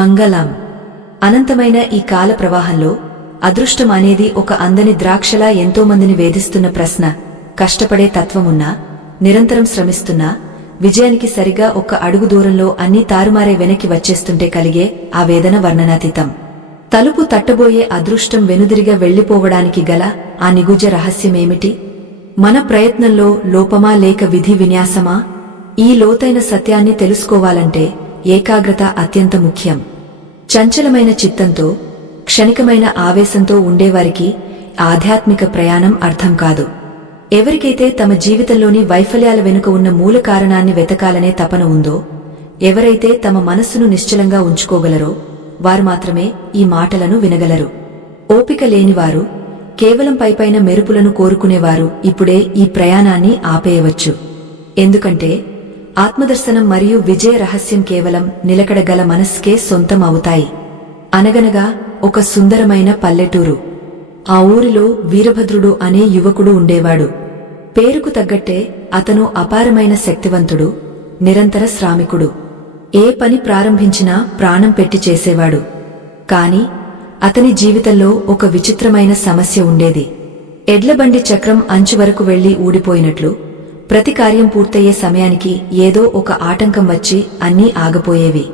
మంగళం. అనంతమైన ఈ కాల ప్రవాహంలో అదృష్టం అనేది ఒక అందని ద్రాక్షలా ఎంతోమందిని వేధిస్తున్న ప్రశ్న. కష్టపడే తత్వమున్నా, నిరంతరం శ్రమిస్తున్నా, విజయానికి సరిగా ఒక్క అడుగు దూరంలో అన్నీ తారుమారే వెనక్కి వచ్చేస్తుంటే కలిగే ఆ వేదన వర్ణనాతీతం. తలుపు తట్టబోయే అదృష్టం వెనుదిరిగా వెళ్లిపోవడానికి గల ఆ నిగూఢ రహస్యమేమిటి? మన ప్రయత్నంలో లోపమా లేక విధి విన్యాసమా? ఈ లోతైన సత్యాన్ని తెలుసుకోవాలంటే ఏకాగ్రత అత్యంత ముఖ్యం. చంచలమైన చిత్తంతో, క్షణికమైన ఆవేశంతో ఉండేవారికి ఆధ్యాత్మిక ప్రయాణం అర్థం కాదు. ఎవరికైతే తమ జీవితంలోని వైఫల్యాల వెనుక ఉన్న మూల కారణాన్ని వెతకాలనే తపన ఉందో, ఎవరైతే తమ మనస్సును నిశ్చలంగా ఉంచుకోగలరో వారు మాత్రమే ఈ మాటలను వినగలరు. ఓపిక లేనివారు, కేవలం పైపైన మెరుపులను కోరుకునేవారు ఇప్పుడే ఈ ప్రయాణాన్ని ఆపేయవచ్చు. ఎందుకంటే ఆత్మదర్శనం మరియు విజయ రహస్యం కేవలం నిలకడగల మనస్సుకే సొంతం అవుతాయి. అనగనగా ఒక సుందరమైన పల్లెటూరు. ఆ ఊరిలో వీరభద్రుడు అనే యువకుడు ఉండేవాడు. పేరుకు తగ్గట్టే అతను అపారమైన శక్తివంతుడు, నిరంతర శ్రామికుడు. ఏ పని ప్రారంభించినా ప్రాణం పెట్టి చేసేవాడు. కాని అతని జీవితంలో ఒక విచిత్రమైన సమస్య ఉండేది. ఎడ్లబండి చక్రం అంచు వరకు వెళ్లి ఊడిపోయినట్లు ప్రతి కార్యం పూర్తయ్యే సమయానికి ఏదో ఒక ఆటంకం వచ్చి అన్నీ ఆగపోయేవి.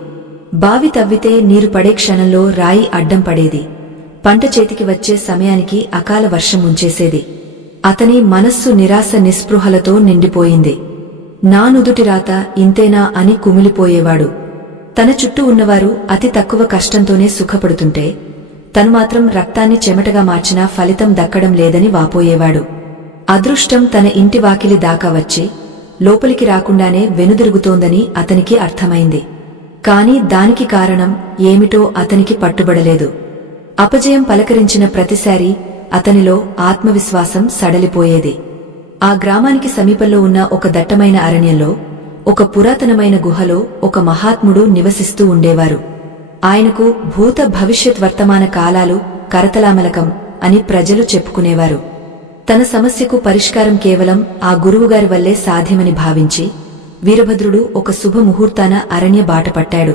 బావి తవ్వితే నీరు పడే క్షణంలో రాయి అడ్డం పడేది. పంట చేతికి వచ్చే సమయానికి అకాల వర్షం ముంచేసేది. అతని మనస్సు నిరాశ నిస్పృహలతో నిండిపోయింది. నా నుదుటి రాత ఇంతేనా అని కుమిలిపోయేవాడు. తన చుట్టూ ఉన్నవారు అతి తక్కువ కష్టంతోనే సుఖపడుతుంటే తను మాత్రం రక్తాన్ని చెమటగా మార్చినా ఫలితం దక్కడం లేదని వాపోయేవాడు. అదృష్టం తన ఇంటి వాకిలి దాకా వచ్చి లోపలికి రాకుండానే వెనుదిరుగుతోందని అతనికి అర్థమైంది. కాని దానికి కారణం ఏమిటో అతనికి పట్టుబడలేదు. అపజయం పలకరించిన ప్రతిసారీ అతనిలో ఆత్మవిశ్వాసం సడలిపోయేది. ఆ గ్రామానికి సమీపంలో ఉన్న ఒక దట్టమైన అరణ్యంలో, ఒక పురాతనమైన గుహలో ఒక మహాత్ముడు నివసిస్తూ ఉండేవారు. ఆయనకు భూత భవిష్యత్ వర్తమాన కాలాలు కరతలామలకం అని ప్రజలు చెప్పుకునేవారు. తన సమస్యకు పరిష్కారం కేవలం ఆ గురువుగారి వల్లే సాధ్యమని భావించి వీరభద్రుడు ఒక శుభముహూర్తాన అరణ్య బాటపట్టాడు.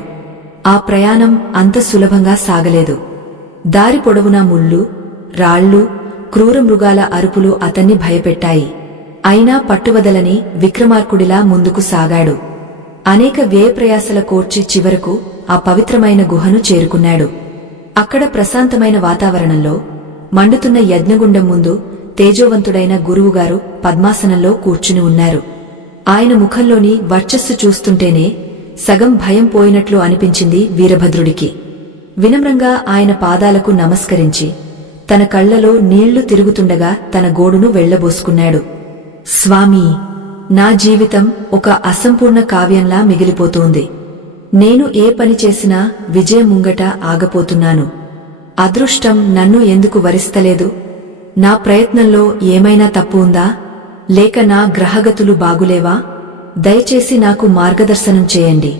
ఆ ప్రయాణం అంత సులభంగా సాగలేదు. దారి పొడవునా ముళ్ళు, రాళ్లు, క్రూర మృగాల అరుపులు అతన్ని భయపెట్టాయి. అయినా పట్టువదలని విక్రమార్కుడిలా ముందుకు సాగాడు. అనేక వ్యయప్రయాసల కోర్చి చివరకు ఆ పవిత్రమైన గుహను చేరుకున్నాడు. అక్కడ ప్రశాంతమైన వాతావరణంలో మండుతున్న యజ్ఞగుండం ముందు తేజోవంతుడైన గురువుగారు పద్మాసనంలో కూర్చుని ఉన్నారు. ఆయన ముఖంలోని వర్చస్సు చూస్తుంటేనే సగం భయం పోయినట్లు అనిపించింది వీరభద్రుడికి. వినమ్రంగా ఆయన పాదాలకు నమస్కరించి తన కళ్లలో నీళ్లు తిరుగుతుండగా తన గోడును వెళ్లబోసుకున్నాడు. స్వామీ, నా జీవితం ఒక అసంపూర్ణ కావ్యంలా మిగిలిపోతోంది. నేను ఏ పని చేసినా విజయం ముంగట ఆగపోతున్నాను. అదృష్టం నన్ను ఎందుకు వరిస్తలేదు? నా ప్రయత్నంలో ఏమైనా తప్పు ఉందా? లేక నా గ్రహగతులు బాగులేవా? దయచేసి నాకు మార్గదర్శనం చేయండి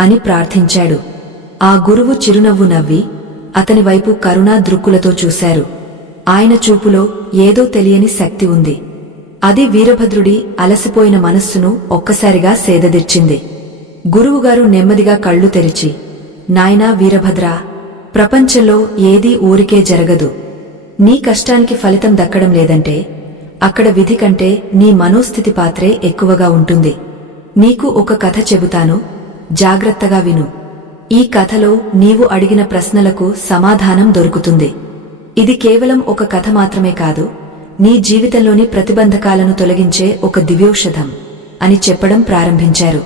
అని ప్రార్థించాడు. ఆ గురువు చిరునవ్వు నవ్వి అతని వైపు కరుణా దృక్కులతో చూశారు. ఆయన చూపులో ఏదో తెలియని శక్తి ఉంది. అది వీరభద్రుడి అలసిపోయిన మనస్సును ఒక్కసారిగా సేదదీర్చింది. గురువుగారు నెమ్మదిగా కళ్ళు తెరిచి, నాయనా వీరభద్రా, ప్రపంచంలో ఏదీ ఊరికే జరగదు. నీ కష్టానికి ఫలితం దక్కడం లేదంటే అక్కడ విధి కంటే నీ మనోస్థితి పాత్రే ఎక్కువగా ఉంటుంది. నీకు ఒక కథ చెబుతాను, జాగ్రత్తగా విను. ఈ కథలో నీవు అడిగిన ప్రశ్నలకు సమాధానం దొరుకుతుంది. ఇది కేవలం ఒక కథ మాత్రమే కాదు, నీ జీవితంలోని ప్రతిబంధకాలను తొలగించే ఒక దివ్యౌషధం అని చెప్పడం ప్రారంభించారు.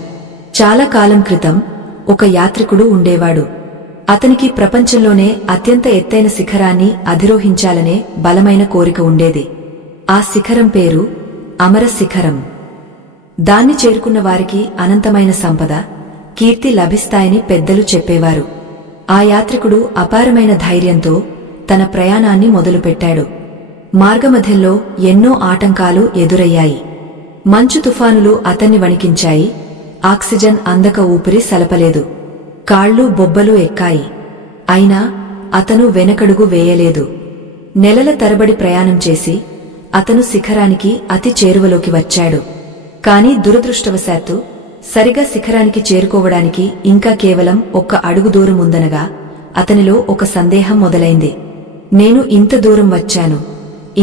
చాలా కాలం క్రితం ఒక యాత్రికుడు ఉండేవాడు. అతనికి ప్రపంచంలోనే అత్యంత ఎత్తైన శిఖరాన్ని అధిరోహించాలనే బలమైన కోరిక ఉండేది. ఆ శిఖరం పేరు అమర శిఖరం. దాన్ని చేరుకున్న వారికి అనంతమైన సంపద, కీర్తి లభిస్తాయని పెద్దలు చెప్పేవారు. ఆ యాత్రికుడు అపారమైన ధైర్యంతో తన ప్రయాణాన్ని మొదలుపెట్టాడు. మార్గమధ్యంలో ఎన్నో ఆటంకాలు ఎదురయ్యాయి. మంచు తుఫానులు అతన్ని వణికించాయి. ఆక్సిజన్ అందక ఊపిరి సలపలేదు. కాళ్లు బొబ్బలు ఎక్కాయి. అయినా అతను వెనకడుగు వేయలేదు. నెలల తరబడి ప్రయాణం చేసి అతను శిఖరానికి అతి చేరువలోకి వచ్చాడు. కాని దురదృష్టవశాత్తు సరిగా శిఖరానికి చేరుకోవడానికి ఇంకా కేవలం 1 అడుగు దూరం ఉందనగా అతనిలో ఒక సందేహం మొదలైంది. నేను ఇంత దూరం వచ్చాను,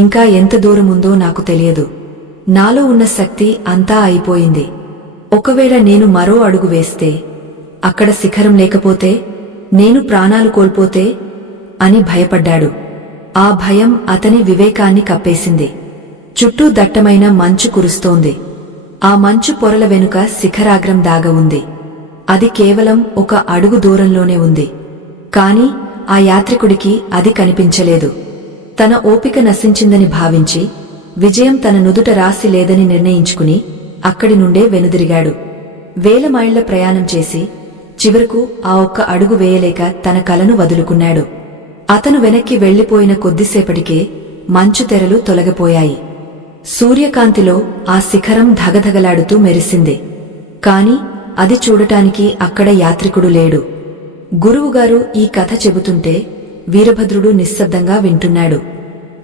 ఇంకా ఎంత దూరముందో నాకు తెలియదు. నాలో ఉన్న శక్తి అంతా అయిపోయింది. ఒకవేళ నేను మరో అడుగు వేస్తే అక్కడ శిఖరం లేకపోతే, నేను ప్రాణాలు కోల్పోతే అని భయపడ్డాడు. ఆ భయం అతని వివేకాన్ని కప్పేసింది. చుట్టూ దట్టమైన మంచు కురుస్తోంది. ఆ మంచు పొరల వెనుక శిఖరాగ్రం దాగ ఉంది. అది కేవలం 1 అడుగు దూరంలోనే ఉంది. కాని ఆ యాత్రికుడికి అది కనిపించలేదు. తన ఓపిక నశించిందని భావించి, విజయం తన నుదుట రాసి లేదని నిర్ణయించుకుని అక్కడి నుండే వెనుదిరిగాడు. వేల మైళ్ల ప్రయాణం చేసి చివరకు ఆ 1 అడుగు వేయలేక తన కలను వదులుకున్నాడు. అతను వెనక్కి వెళ్లిపోయిన కొద్దిసేపటికే మంచు తెరలు తొలగిపోయాయి. సూర్యకాంతిలో ఆ శిఖరం ధగధగలాడుతూ మెరిసింది. కాని అది చూడటానికి అక్కడ యాత్రికుడు లేడు. గురువుగారు ఈ కథ చెబుతుంటే వీరభద్రుడు నిశ్శబ్దంగా వింటున్నాడు.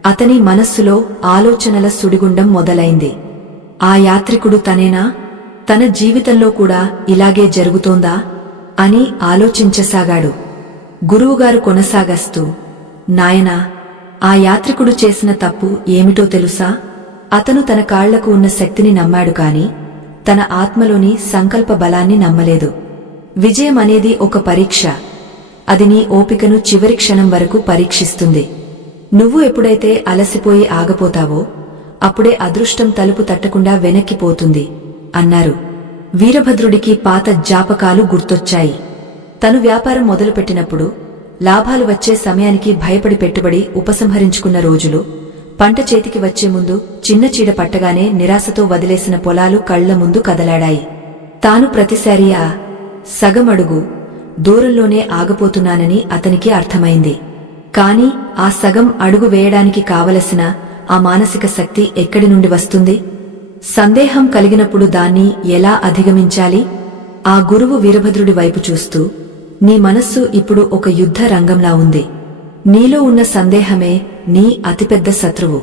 అతని మనస్సులో ఆలోచనల సుడిగుండం మొదలైంది. ఆ యాత్రికుడు తనేనా? తన జీవితంలో కూడా ఇలాగే జరుగుతోందా అని ఆలోచించసాగాడు. గురువుగారు కొనసాగస్తూ, నాయనా, ఆ యాత్రికుడు చేసిన తప్పు ఏమిటో తెలుసా? అతను తన కాళ్లకు ఉన్న శక్తిని నమ్మాడు కాని తన ఆత్మలోని సంకల్ప బలాన్ని నమ్మలేదు. విజయం అనేది ఒక పరీక్ష. అది నీ ఓపికను చివరి క్షణం వరకు పరీక్షిస్తుంది. నువ్వు ఎప్పుడైతే అలసిపోయి ఆగపోతావో అప్పుడే అదృష్టం తలుపు తట్టకుండా వెనక్కిపోతుంది అన్నారు. వీరభద్రుడికి పాత జ్ఞాపకాలు గుర్తొచ్చాయి. తను వ్యాపారం మొదలుపెట్టినప్పుడు లాభాలు వచ్చే సమయానికి భయపడి పెట్టుబడి ఉపసంహరించుకున్న రోజులు, పంట చేతికి వచ్చే ముందు చిన్న చీడ పట్టగానే నిరాశతో వదిలేసిన పొలాలు కళ్ల ముందు కదలాడాయి. తాను ప్రతిసారీ ఆ సగం అడుగు దూరంలోనే ఆగపోతున్నానని అతనికి అర్థమైంది. కాని ఆ సగం అడుగు వేయడానికి కావలసిన ఆ మానసిక శక్తి ఎక్కడి నుండి వస్తుంది? సందేహం కలిగినప్పుడు దాన్ని ఎలా అధిగమించాలి? ఆ గురువు వీరభద్రుడి వైపు చూస్తూ, నీ మనస్సు ఇప్పుడు ఒక యుద్ధ రంగంలా ఉంది. నీలో ఉన్న సందేహమే నీ అతిపెద్ద శత్రువు.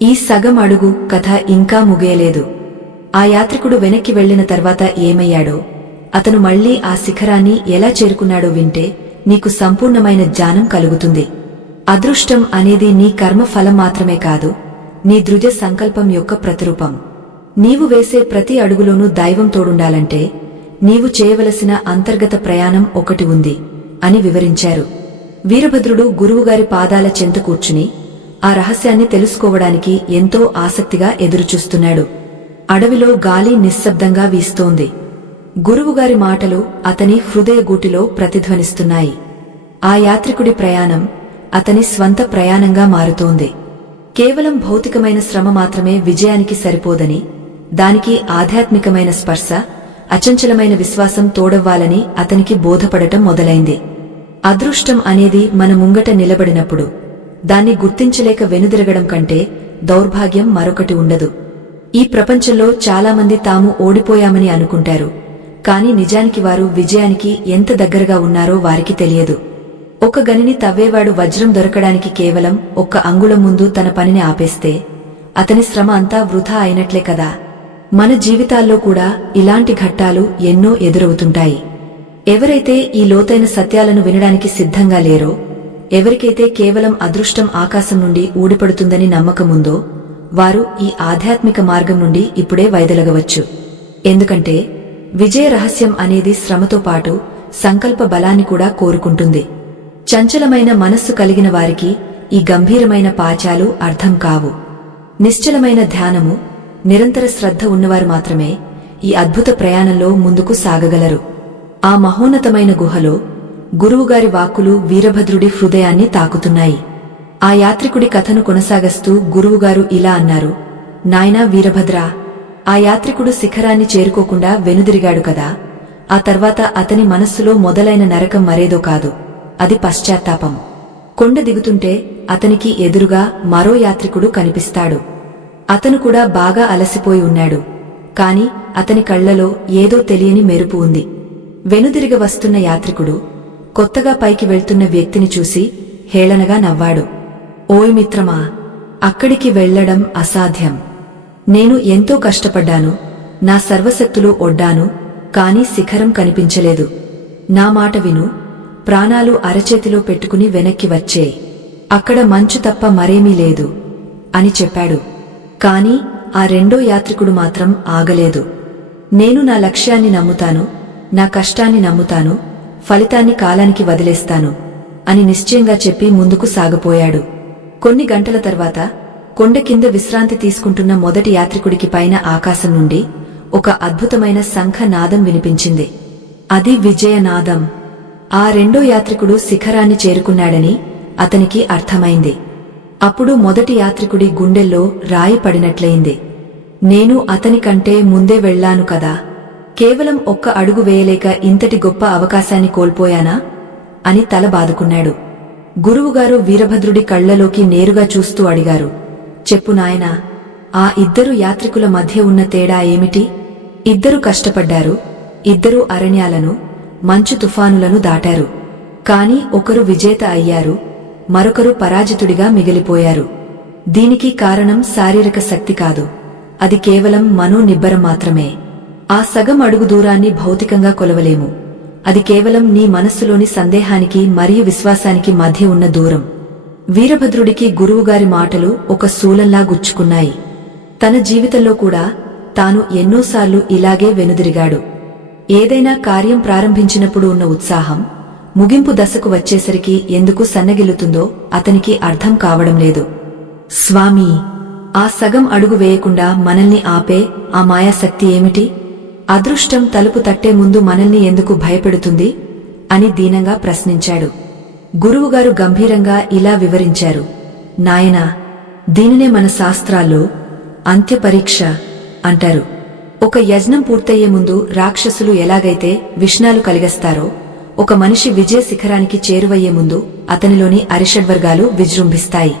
ఈ సగం అడుగు కథ ఇంకా ముగియలేదు. ఆ యాత్రికుడు వెనక్కి వెళ్లిన తర్వాత ఏమయ్యాడో, అతను మళ్లీ ఆ శిఖరాన్ని ఎలా చేరుకున్నాడో వింటే నీకు సంపూర్ణమైన జ్ఞానం కలుగుతుంది. అదృష్టం అనేది నీ కర్మ ఫలం మాత్రమే కాదు, నీ దృఢ సంకల్పం యొక్క ప్రతిరూపం. నీవు వేసే ప్రతి అడుగులోనూ దైవం తోడుండాలంటే నీవు చేయవలసిన అంతర్గత ప్రయాణం ఒకటి ఉంది అని వివరించారు. వీరభద్రుడు గురువుగారి పాదాల చెంత కూర్చుని ఆ రహస్యాన్ని తెలుసుకోవడానికి ఎంతో ఆసక్తిగా ఎదురుచూస్తున్నాడు. అడవిలో గాలి నిశ్శబ్దంగా వీస్తోంది. గురువుగారి మాటలు అతని హృదయగూటిలో ప్రతిధ్వనిస్తున్నాయి. ఆ యాత్రికుడి ప్రయాణం అతని స్వంత ప్రయాణంగా మారుతోంది. కేవలం భౌతికమైన శ్రమ మాత్రమే విజయానికి సరిపోదని, దానికి ఆధ్యాత్మికమైన స్పర్శ, అచంచలమైన విశ్వాసం తోడవ్వాలని అతనికి బోధపడటం మొదలైంది. అదృష్టం అనేది మన ముంగట నిలబడినప్పుడు దాన్ని గుర్తించలేక వెనుదిరగడం కంటే దౌర్భాగ్యం మరొకటి ఉండదు. ఈ ప్రపంచంలో చాలామంది తాము ఓడిపోయామని అనుకుంటారు. కాని నిజానికి వారు విజయానికి ఎంత దగ్గరగా ఉన్నారో వారికి తెలియదు. ఒక గనిని తవ్వేవాడు వజ్రం దొరకడానికి కేవలం 1 అంగుళం ముందు తన పనిని ఆపేస్తే అతని శ్రమ అంతా వృధా అయినట్లే కదా. మన జీవితాల్లో కూడా ఇలాంటి ఘట్టాలు ఎన్నో ఎదురవుతుంటాయి. ఎవరైతే ఈ లోతైన సత్యాలను వినడానికి సిద్ధంగా లేరో, ఎవరికైతే కేవలం అదృష్టం ఆకాశం నుండి ఊడిపడుతుందని నమ్మకముందో, వారు ఈ ఆధ్యాత్మిక మార్గం నుండి ఇప్పుడే వైదొలగవచ్చు. ఎందుకంటే విజయ రహస్యం అనేది శ్రమతో పాటు సంకల్ప బలాన్ని కూడా కోరుకుంటుంది. చంచలమైన మనస్సు కలిగిన వారికి ఈ గంభీరమైన పాఠాలు అర్థం కావు. నిశ్చలమైన ధ్యానము, నిరంతర శ్రద్ధ ఉన్నవారు మాత్రమే ఈ అద్భుత ప్రయాణంలో ముందుకు సాగగలరు. ఆ మహోన్నతమైన గుహలో గురువుగారి వాక్కులు వీరభద్రుడి హృదయాన్ని తాకుతున్నాయి. ఆ యాత్రికుడి కథను కొనసాగస్తూ గురువుగారు ఇలా అన్నారు. నాయనా వీరభద్రా, ఆ యాత్రికుడు శిఖరాన్ని చేరుకోకుండా వెనుదిరిగాడు కదా. ఆ తర్వాత అతని మనస్సులో మొదలైన నరకం మరేదో కాదు, అది పశ్చాత్తాపం. కొండ దిగుతుంటే అతనికి ఎదురుగా మరో యాత్రికుడు కనిపిస్తాడు. అతను కూడా బాగా అలసిపోయి ఉన్నాడు. కాని అతని కళ్లలో ఏదో తెలియని మెరుపు ఉంది. వెనుదిరిగ వస్తున్న యాత్రికుడు కొత్తగా పైకి వెళ్తున్న వ్యక్తిని చూసి హేళనగా నవ్వాడు. ఓయ్ మిత్రమా, అక్కడికి వెళ్లడం అసాధ్యం. నేను ఎంతో కష్టపడ్డాను, నా సర్వశక్తులు ఒడ్డాను, కాని శిఖరం కనిపించలేదు. నా మాట విను, ప్రాణాలు అరచేతిలో పెట్టుకుని వెనక్కి వచ్చే, అక్కడ మంచు తప్ప మరేమీ లేదు అని చెప్పాడు. కాని ఆ రెండో యాత్రికుడు మాత్రం ఆగలేదు. నేను నా లక్ష్యాన్ని నమ్ముతాను, నా కష్టాన్ని నమ్ముతాను, ఫలితాన్ని కాలానికి వదిలేస్తాను అని నిశ్చయంగా చెప్పి ముందుకు సాగిపోయాడు. కొన్ని గంటల తర్వాత కొండ కింద విశ్రాంతి తీసుకుంటున్న మొదటి యాత్రికుడికి పైన ఆకాశం నుండి ఒక అద్భుతమైన శంఖనాదం వినిపించింది. అది విజయనాదం. ఆ రెండో యాత్రికుడు శిఖరాన్ని చేరుకున్నాడని అతనికి అర్థమైంది. అప్పుడు మొదటి యాత్రికుడి గుండెల్లో రాయి పడినట్లయింది. నేను అతని కంటే ముందే వెళ్లాను కదా, కేవలం ఒక్క అడుగు వేయలేక ఇంతటి గొప్ప అవకాశాన్ని కోల్పోయానా అని తల బాదుకున్నాడు. గురువుగారు వీరభద్రుడి కళ్లలోకి నేరుగా చూస్తూ అడిగారు, చెప్పు నాయనా, ఆ ఇద్దరు యాత్రికుల మధ్య ఉన్న తేడా ఏమిటి? ఇద్దరు కష్టపడ్డారు, ఇద్దరు అరణ్యాలను, మంచు తుఫానులను దాటారు. కాని ఒకరు విజేత అయ్యారు, మరొకరు పరాజితుడిగా మిగిలిపోయారు. దీనికి కారణం శారీరక శక్తి కాదు, అది కేవలం మనోనిబ్బరం మాత్రమే. ఆ సగం అడుగు దూరాన్ని భౌతికంగా కొలవలేము, అది కేవలం నీ మనస్సులోని సందేహానికి మరియు విశ్వాసానికి మధ్య ఉన్న దూరం. వీరభద్రుడికి గురువుగారి మాటలు ఒక శూలంలా గుచ్చుకున్నాయి. తన జీవితంలో కూడా తాను ఎన్నోసార్లు ఇలాగే వెనుదిరిగాడు. ఏదైనా కార్యం ప్రారంభించినప్పుడు ఉన్న ఉత్సాహం ముగింపు దశకు వచ్చేసరికి ఎందుకు సన్నగిల్లుతుందో అతనికి అర్థం కావడం లేదు. స్వామీ, ఆ సగం అడుగు వేయకుండా మనల్ని ఆపే ఆ మాయాశక్తి ఏమిటి? అదృష్టం తలుపు తట్టే ముందు మనల్ని ఎందుకు భయపెడుతుంది అని దీనంగా ప్రశ్నించాడు. గురువుగారు గంభీరంగా ఇలా వివరించారు, నాయనా, దీనినే మన శాస్త్రాల్లో అంత్యపరీక్ష అంటారు. ఒక యజ్ఞం పూర్తయ్యే ముందు రాక్షసులు ఎలాగైతే విష్ణాలు కలిగస్తారో, ఒక మనిషి విజయ శిఖరానికి చేరువయ్యే ముందు అతనిలోని అరిషడ్వర్గాలు విజృంభిస్తాయి.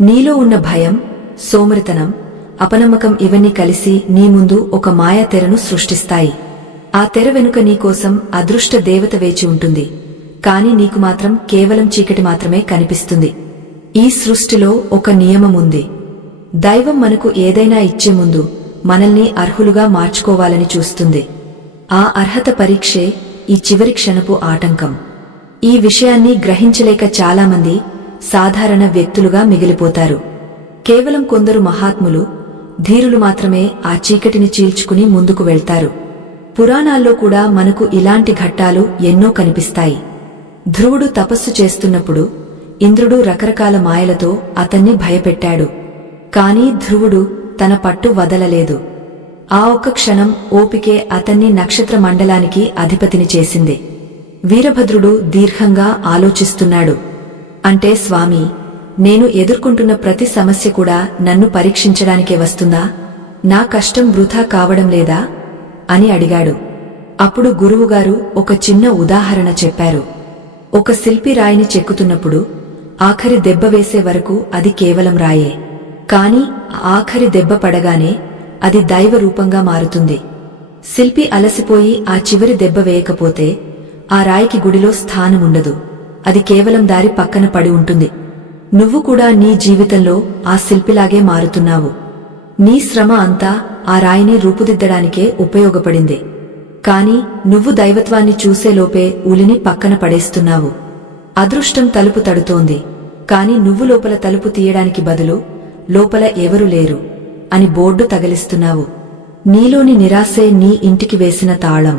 నీలో ఉన్న భయం, సోమరితనం, అపనమ్మకం ఇవన్నీ కలిసి నీ ముందు ఒక మాయా తెరను సృష్టిస్తాయి. ఆ తెర వెనుక నీకోసం అదృష్ట దేవత వేచి ఉంటుంది, కాని నీకు మాత్రం కేవలం చీకటి మాత్రమే కనిపిస్తుంది. ఈ సృష్టిలో ఒక నియమముంది. దైవం మనకు ఏదైనా ఇచ్చే ముందు మనల్ని అర్హులుగా మార్చుకోవాలని చూస్తుంది. ఆ అర్హత పరీక్షే ఈ చివరి క్షణపు ఆటంకం. ఈ విషయాన్ని గ్రహించలేక చాలామంది సాధారణ వ్యక్తులుగా మిగిలిపోతారు. కేవలం కొందరు మహాత్ములు, ధీరులు మాత్రమే ఆ చీకటిని చీల్చుకుని ముందుకు వెళ్తారు. పురాణాల్లో కూడా మనకు ఇలాంటి ఘట్టాలు ఎన్నో కనిపిస్తాయి. ధ్రువుడు తపస్సు చేస్తున్నప్పుడు ఇంద్రుడు రకరకాల మాయలతో అతన్ని భయపెట్టాడు. కాని ధ్రువుడు తన పట్టు వదలలేదు. ఆ ఒక్క క్షణం ఓపికే అతన్ని నక్షత్ర మండలానికి అధిపతిని చేసింది. వీరభద్రుడు దీర్ఘంగా ఆలోచిస్తున్నాడు. అంటే స్వామీ, నేను ఎదుర్కొంటున్న ప్రతి సమస్య కూడా నన్ను పరీక్షించడానికే వస్తుందా? నా కష్టం వృథా కావడం లేదా అని అడిగాడు. అప్పుడు గురువుగారు ఒక చిన్న ఉదాహరణ చెప్పారు. ఒక శిల్పి రాయిని చెక్కుతున్నప్పుడు ఆఖరి దెబ్బ వేసే వరకు అది కేవలం రాయే. కాని ఆఖరి దెబ్బ పడగానే అది దైవ రూపంగా మారుతుంది. శిల్పి అలసిపోయి ఆ చివరి దెబ్బ వేయకపోతే ఆ రాయికి గుడిలో స్థానముండదు, అది కేవలం దారి పక్కన పడి ఉంటుంది. నువ్వు కూడా నీ జీవితంలో ఆ శిల్పిలాగే మారుతున్నావు. నీ శ్రమ అంతా ఆ రాయిని రూపుదిద్దడానికే ఉపయోగపడింది. కాని నువ్వు దైవత్వాన్ని చూసేలోపే ఉలిని పక్కన పడేస్తున్నావు. అదృష్టం తలుపు తడుతోంది, కాని నువ్వు లోపల తలుపు తీయడానికి బదులు లోపల ఎవరు లేరు అని బోర్డు తగిలిస్తున్నావు. నీలోని నిరాశే నీ ఇంటికి వేసిన తాళం.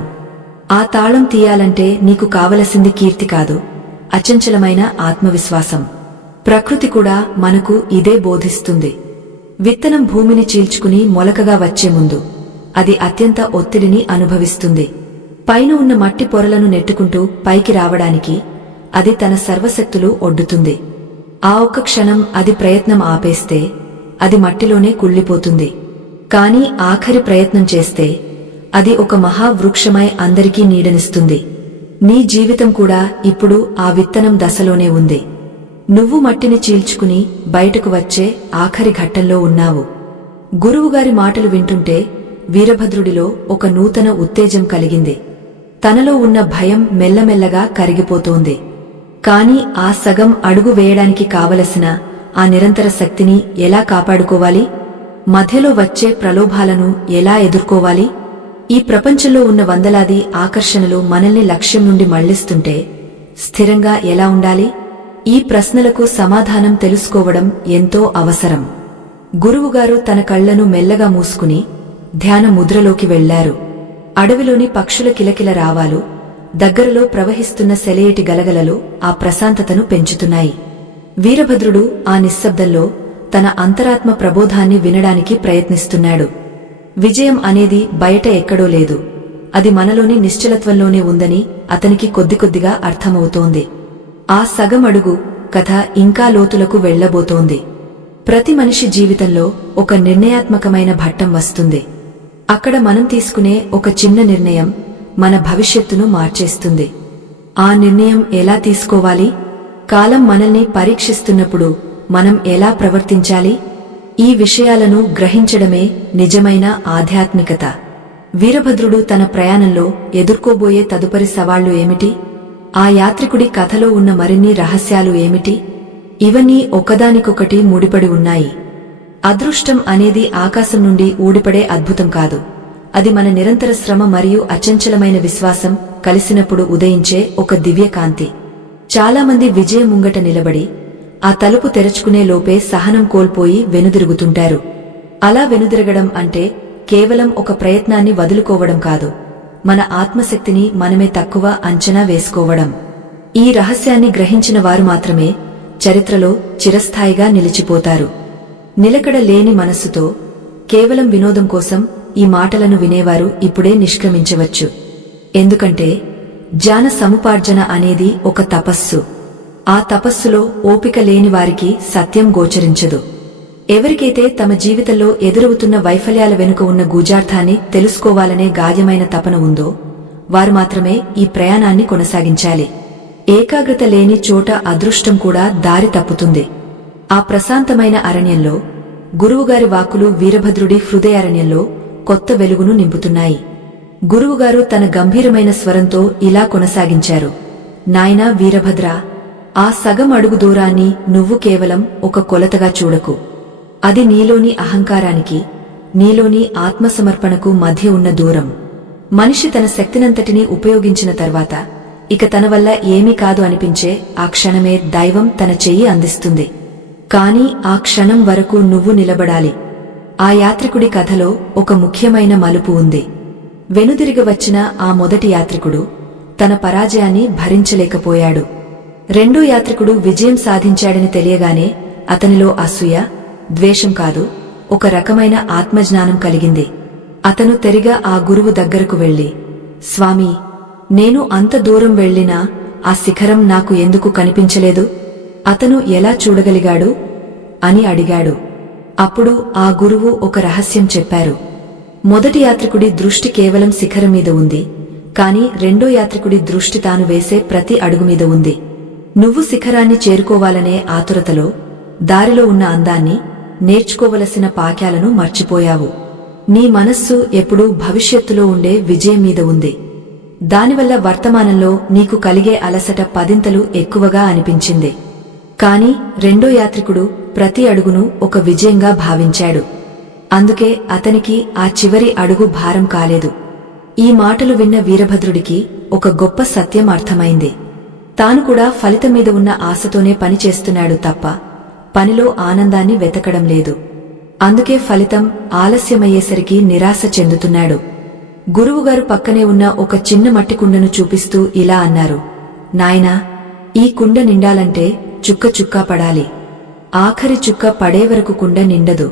ఆ తాళం తీయాలంటే నీకు కావలసింది కీర్తి కాదు, అచంచలమైన ఆత్మవిశ్వాసం. ప్రకృతి కూడా మనకు ఇదే బోధిస్తుంది. విత్తనం భూమిని చీల్చుకుని మొలకగా వచ్చే ముందు అది అత్యంత ఒత్తిడిని అనుభవిస్తుంది. పైన ఉన్న మట్టి పొరలను నెట్టుకుంటూ పైకి రావడానికి అది తన సర్వశక్తులు ఒడ్డుతుంది. ఆ ఒక్క క్షణం అది ప్రయత్నం ఆపేస్తే అది మట్టిలోనే కుళ్ళిపోతుంది. కాని ఆఖరి ప్రయత్నం చేస్తే అది ఒక మహావృక్షమై అందరికీ నీడనిస్తుంది. నీ జీవితం కూడా ఇప్పుడు ఆ విత్తనం దశలోనే ఉంది. నువ్వు మట్టిని చీల్చుకుని బయటకు వచ్చే ఆఖరి ఘట్టంలో ఉన్నావు. గురువుగారి మాటలు వింటుంటే వీరభద్రుడిలో ఒక నూతన ఉత్తేజం కలిగింది. తనలో ఉన్న భయం మెల్లమెల్లగా కరిగిపోతోంది. కాని ఆ సగం అడుగు వేయడానికి కావలసిన ఆ నిరంతర శక్తిని ఎలా కాపాడుకోవాలి? మధ్యలో వచ్చే ప్రలోభాలను ఎలా ఎదుర్కోవాలి? ఈ ప్రపంచంలో ఉన్న వందలాది ఆకర్షణలు మనల్ని లక్ష్యం నుండి మళ్లిస్తుంటే స్థిరంగా ఎలా ఉండాలి? ఈ ప్రశ్నలకు సమాధానం తెలుసుకోవడం ఎంతో అవసరం. గురువుగారు తన కళ్లను మెల్లగా మూసుకుని ధ్యాన ముద్రలోకి వెళ్లారు. అడవిలోని పక్షుల కిలకిల రావాలు, దగ్గరలో ప్రవహిస్తున్న సెలయేటి గలగలలు ఆ ప్రశాంతతను పెంచుతున్నాయి. వీరభద్రుడు ఆ నిశ్శబ్దంలో తన అంతరాత్మ ప్రబోధాన్ని వినడానికి ప్రయత్నిస్తున్నాడు. విజయం అనేది బయట ఎక్కడో లేదు, అది మనలోని నిశ్చలత్వంలోనే ఉందని అతనికి కొద్దికొద్దిగా అర్థమవుతోంది. ఆ సగం అడుగు కథ ఇంకా లోతులకు వెళ్లబోతోంది. ప్రతి మనిషి జీవితంలో ఒక నిర్ణయాత్మకమైన ఘట్టం వస్తుంది. అక్కడ మనం తీసుకునే ఒక చిన్న నిర్ణయం మన భవిష్యత్తును మార్చేస్తుంది. ఆ నిర్ణయం ఎలా తీసుకోవాలి? కాలం మనల్ని పరీక్షిస్తున్నప్పుడు మనం ఎలా ప్రవర్తించాలి? ఈ విషయాలను గ్రహించడమే నిజమైన ఆధ్యాత్మికత. వీరభద్రుడు తన ప్రయాణంలో ఎదుర్కోబోయే తదుపరి సవాళ్లు ఏమిటి? ఆ యాత్రికుడి కథలో ఉన్న మరిన్ని రహస్యాలు ఏమిటి? ఇవన్నీ ఒకదానికొకటి ముడిపడి ఉన్నాయి. అదృష్టం అనేది ఆకాశం నుండి ఊడిపడే అద్భుతం కాదు. అది మన నిరంతర శ్రమ మరియు అచంచలమైన విశ్వాసం కలిసినప్పుడు ఉదయించే ఒక దివ్యకాంతి. చాలామంది విజయం ముంగట నిలబడి ఆ తలుపు తెరుచుకునే లోపే సహనం కోల్పోయి వెనుదిరుగుతుంటారు. అలా వెనుదిరగడం అంటే కేవలం ఒక ప్రయత్నాన్ని వదులుకోవడం కాదు, మన ఆత్మశక్తిని మనమే తక్కువ అంచనా వేసుకోవడం. ఈ రహస్యాన్ని గ్రహించిన వారు మాత్రమే చరిత్రలో చిరస్థాయిగా నిలిచిపోతారు. నిలకడ లేని మనస్సుతో కేవలం వినోదం కోసం ఈ మాటలను వినేవారు ఇప్పుడే నిష్క్రమించవచ్చు. ఎందుకంటే జ్ఞాన సముపార్జన అనేది ఒక తపస్సు. ఆ తపస్సులో ఓపిక లేని వారికి సత్యం గోచరించదు. ఎవరికైతే తమ జీవితంలో ఎదురవుతున్న వైఫల్యాల వెనుక ఉన్న గూఢార్థాన్ని తెలుసుకోవాలనే గాఢమైన తపన ఉందో వారు మాత్రమే ఈ ప్రయాణాన్ని కొనసాగించాలి. ఏకాగ్రత లేని చోట అదృష్టం కూడా దారి తప్పుతుంది. ఆ ప్రశాంతమైన అరణ్యంలో గురువుగారి వాక్కులు వీరభద్రుడి హృదయారణ్యంలో కొత్త వెలుగును నింపుతున్నాయి. గురువుగారు తన గంభీరమైన స్వరంతో ఇలా కొనసాగించారు. నాయనా వీరభద్ర, ఆ సగం అడుగు దూరాన్ని నువ్వు కేవలం ఒక కొలతగా చూడకు. అది నీలోని అహంకారానికి, నీలోని ఆత్మసమర్పణకు మధ్య ఉన్న దూరం. మనిషి తన శక్తినంతటినీ ఉపయోగించిన తర్వాత ఇక తన వల్ల ఏమీ కాదు అనిపించే ఆ క్షణమే దైవం తన చెయ్యి అందిస్తుంది. కాని ఆ క్షణం వరకు నువ్వు నిలబడాలి. ఆ యాత్రికుడి కథలో ఒక ముఖ్యమైన మలుపు ఉంది. వెనుదిరిగి వచ్చిన ఆ మొదటి యాత్రికుడు తన పరాజయాన్ని భరించలేకపోయాడు. రెండో యాత్రికుడు విజయం సాధించాడని తెలియగానే అతనిలో అసూయ, ద్వేషం కాదు, ఒక రకమైన ఆత్మజ్ఞానం కలిగింది. అతను తెరిగా ఆ గురువు దగ్గరకు వెళ్లి, స్వామీ, నేను అంత దూరం వెళ్లినా ఆ శిఖరం నాకు ఎందుకు కనిపించలేదు? అతను ఎలా చూడగలిగాడు అని అడిగాడు. అప్పుడు ఆ గురువు ఒక రహస్యం చెప్పారు. మొదటి యాత్రికుడి దృష్టి కేవలం శిఖరం మీద ఉంది, కాని రెండో యాత్రికుడి దృష్టి తాను వేసే ప్రతి అడుగు మీద ఉంది. నువ్వు శిఖరాన్ని చేరుకోవాలనే ఆతురతలో దారిలో ఉన్న అందాన్ని, నేర్చుకోవలసిన పాఠాలను మర్చిపోయావు. నీ మనస్సు ఎప్పుడూ భవిష్యత్తులో ఉండే విజయం మీద ఉంది. దానివల్ల వర్తమానంలో నీకు కలిగే అలసట పదింతలు ఎక్కువగా అనిపించింది. కాని రెండో యాత్రికుడు ప్రతి అడుగును ఒక విజయంగా భావించాడు. అందుకే అతనికి ఆ చివరి అడుగు భారం కాలేదు. ఈ మాటలు విన్న వీరభద్రుడికి ఒక గొప్ప సత్యం అర్థమైంది. తాను కూడా ఫలితం మీద ఉన్న ఆశతోనే పనిచేస్తున్నాడు తప్ప పనిలో ఆనందాన్ని వెతకడం లేదు. అందుకే ఫలితం ఆలస్యమయ్యేసరికి నిరాశ చెందుతున్నాడు. గురువుగారు పక్కనే ఉన్న ఒక చిన్న మట్టి కుండను చూపిస్తూ ఇలా అన్నారు. నాయనా, ఈ కుండ నిండాలంటే చుక్క చుక్కా పడాలి. ఆఖరి చుక్క పడే వరకు కుండ నిండదు.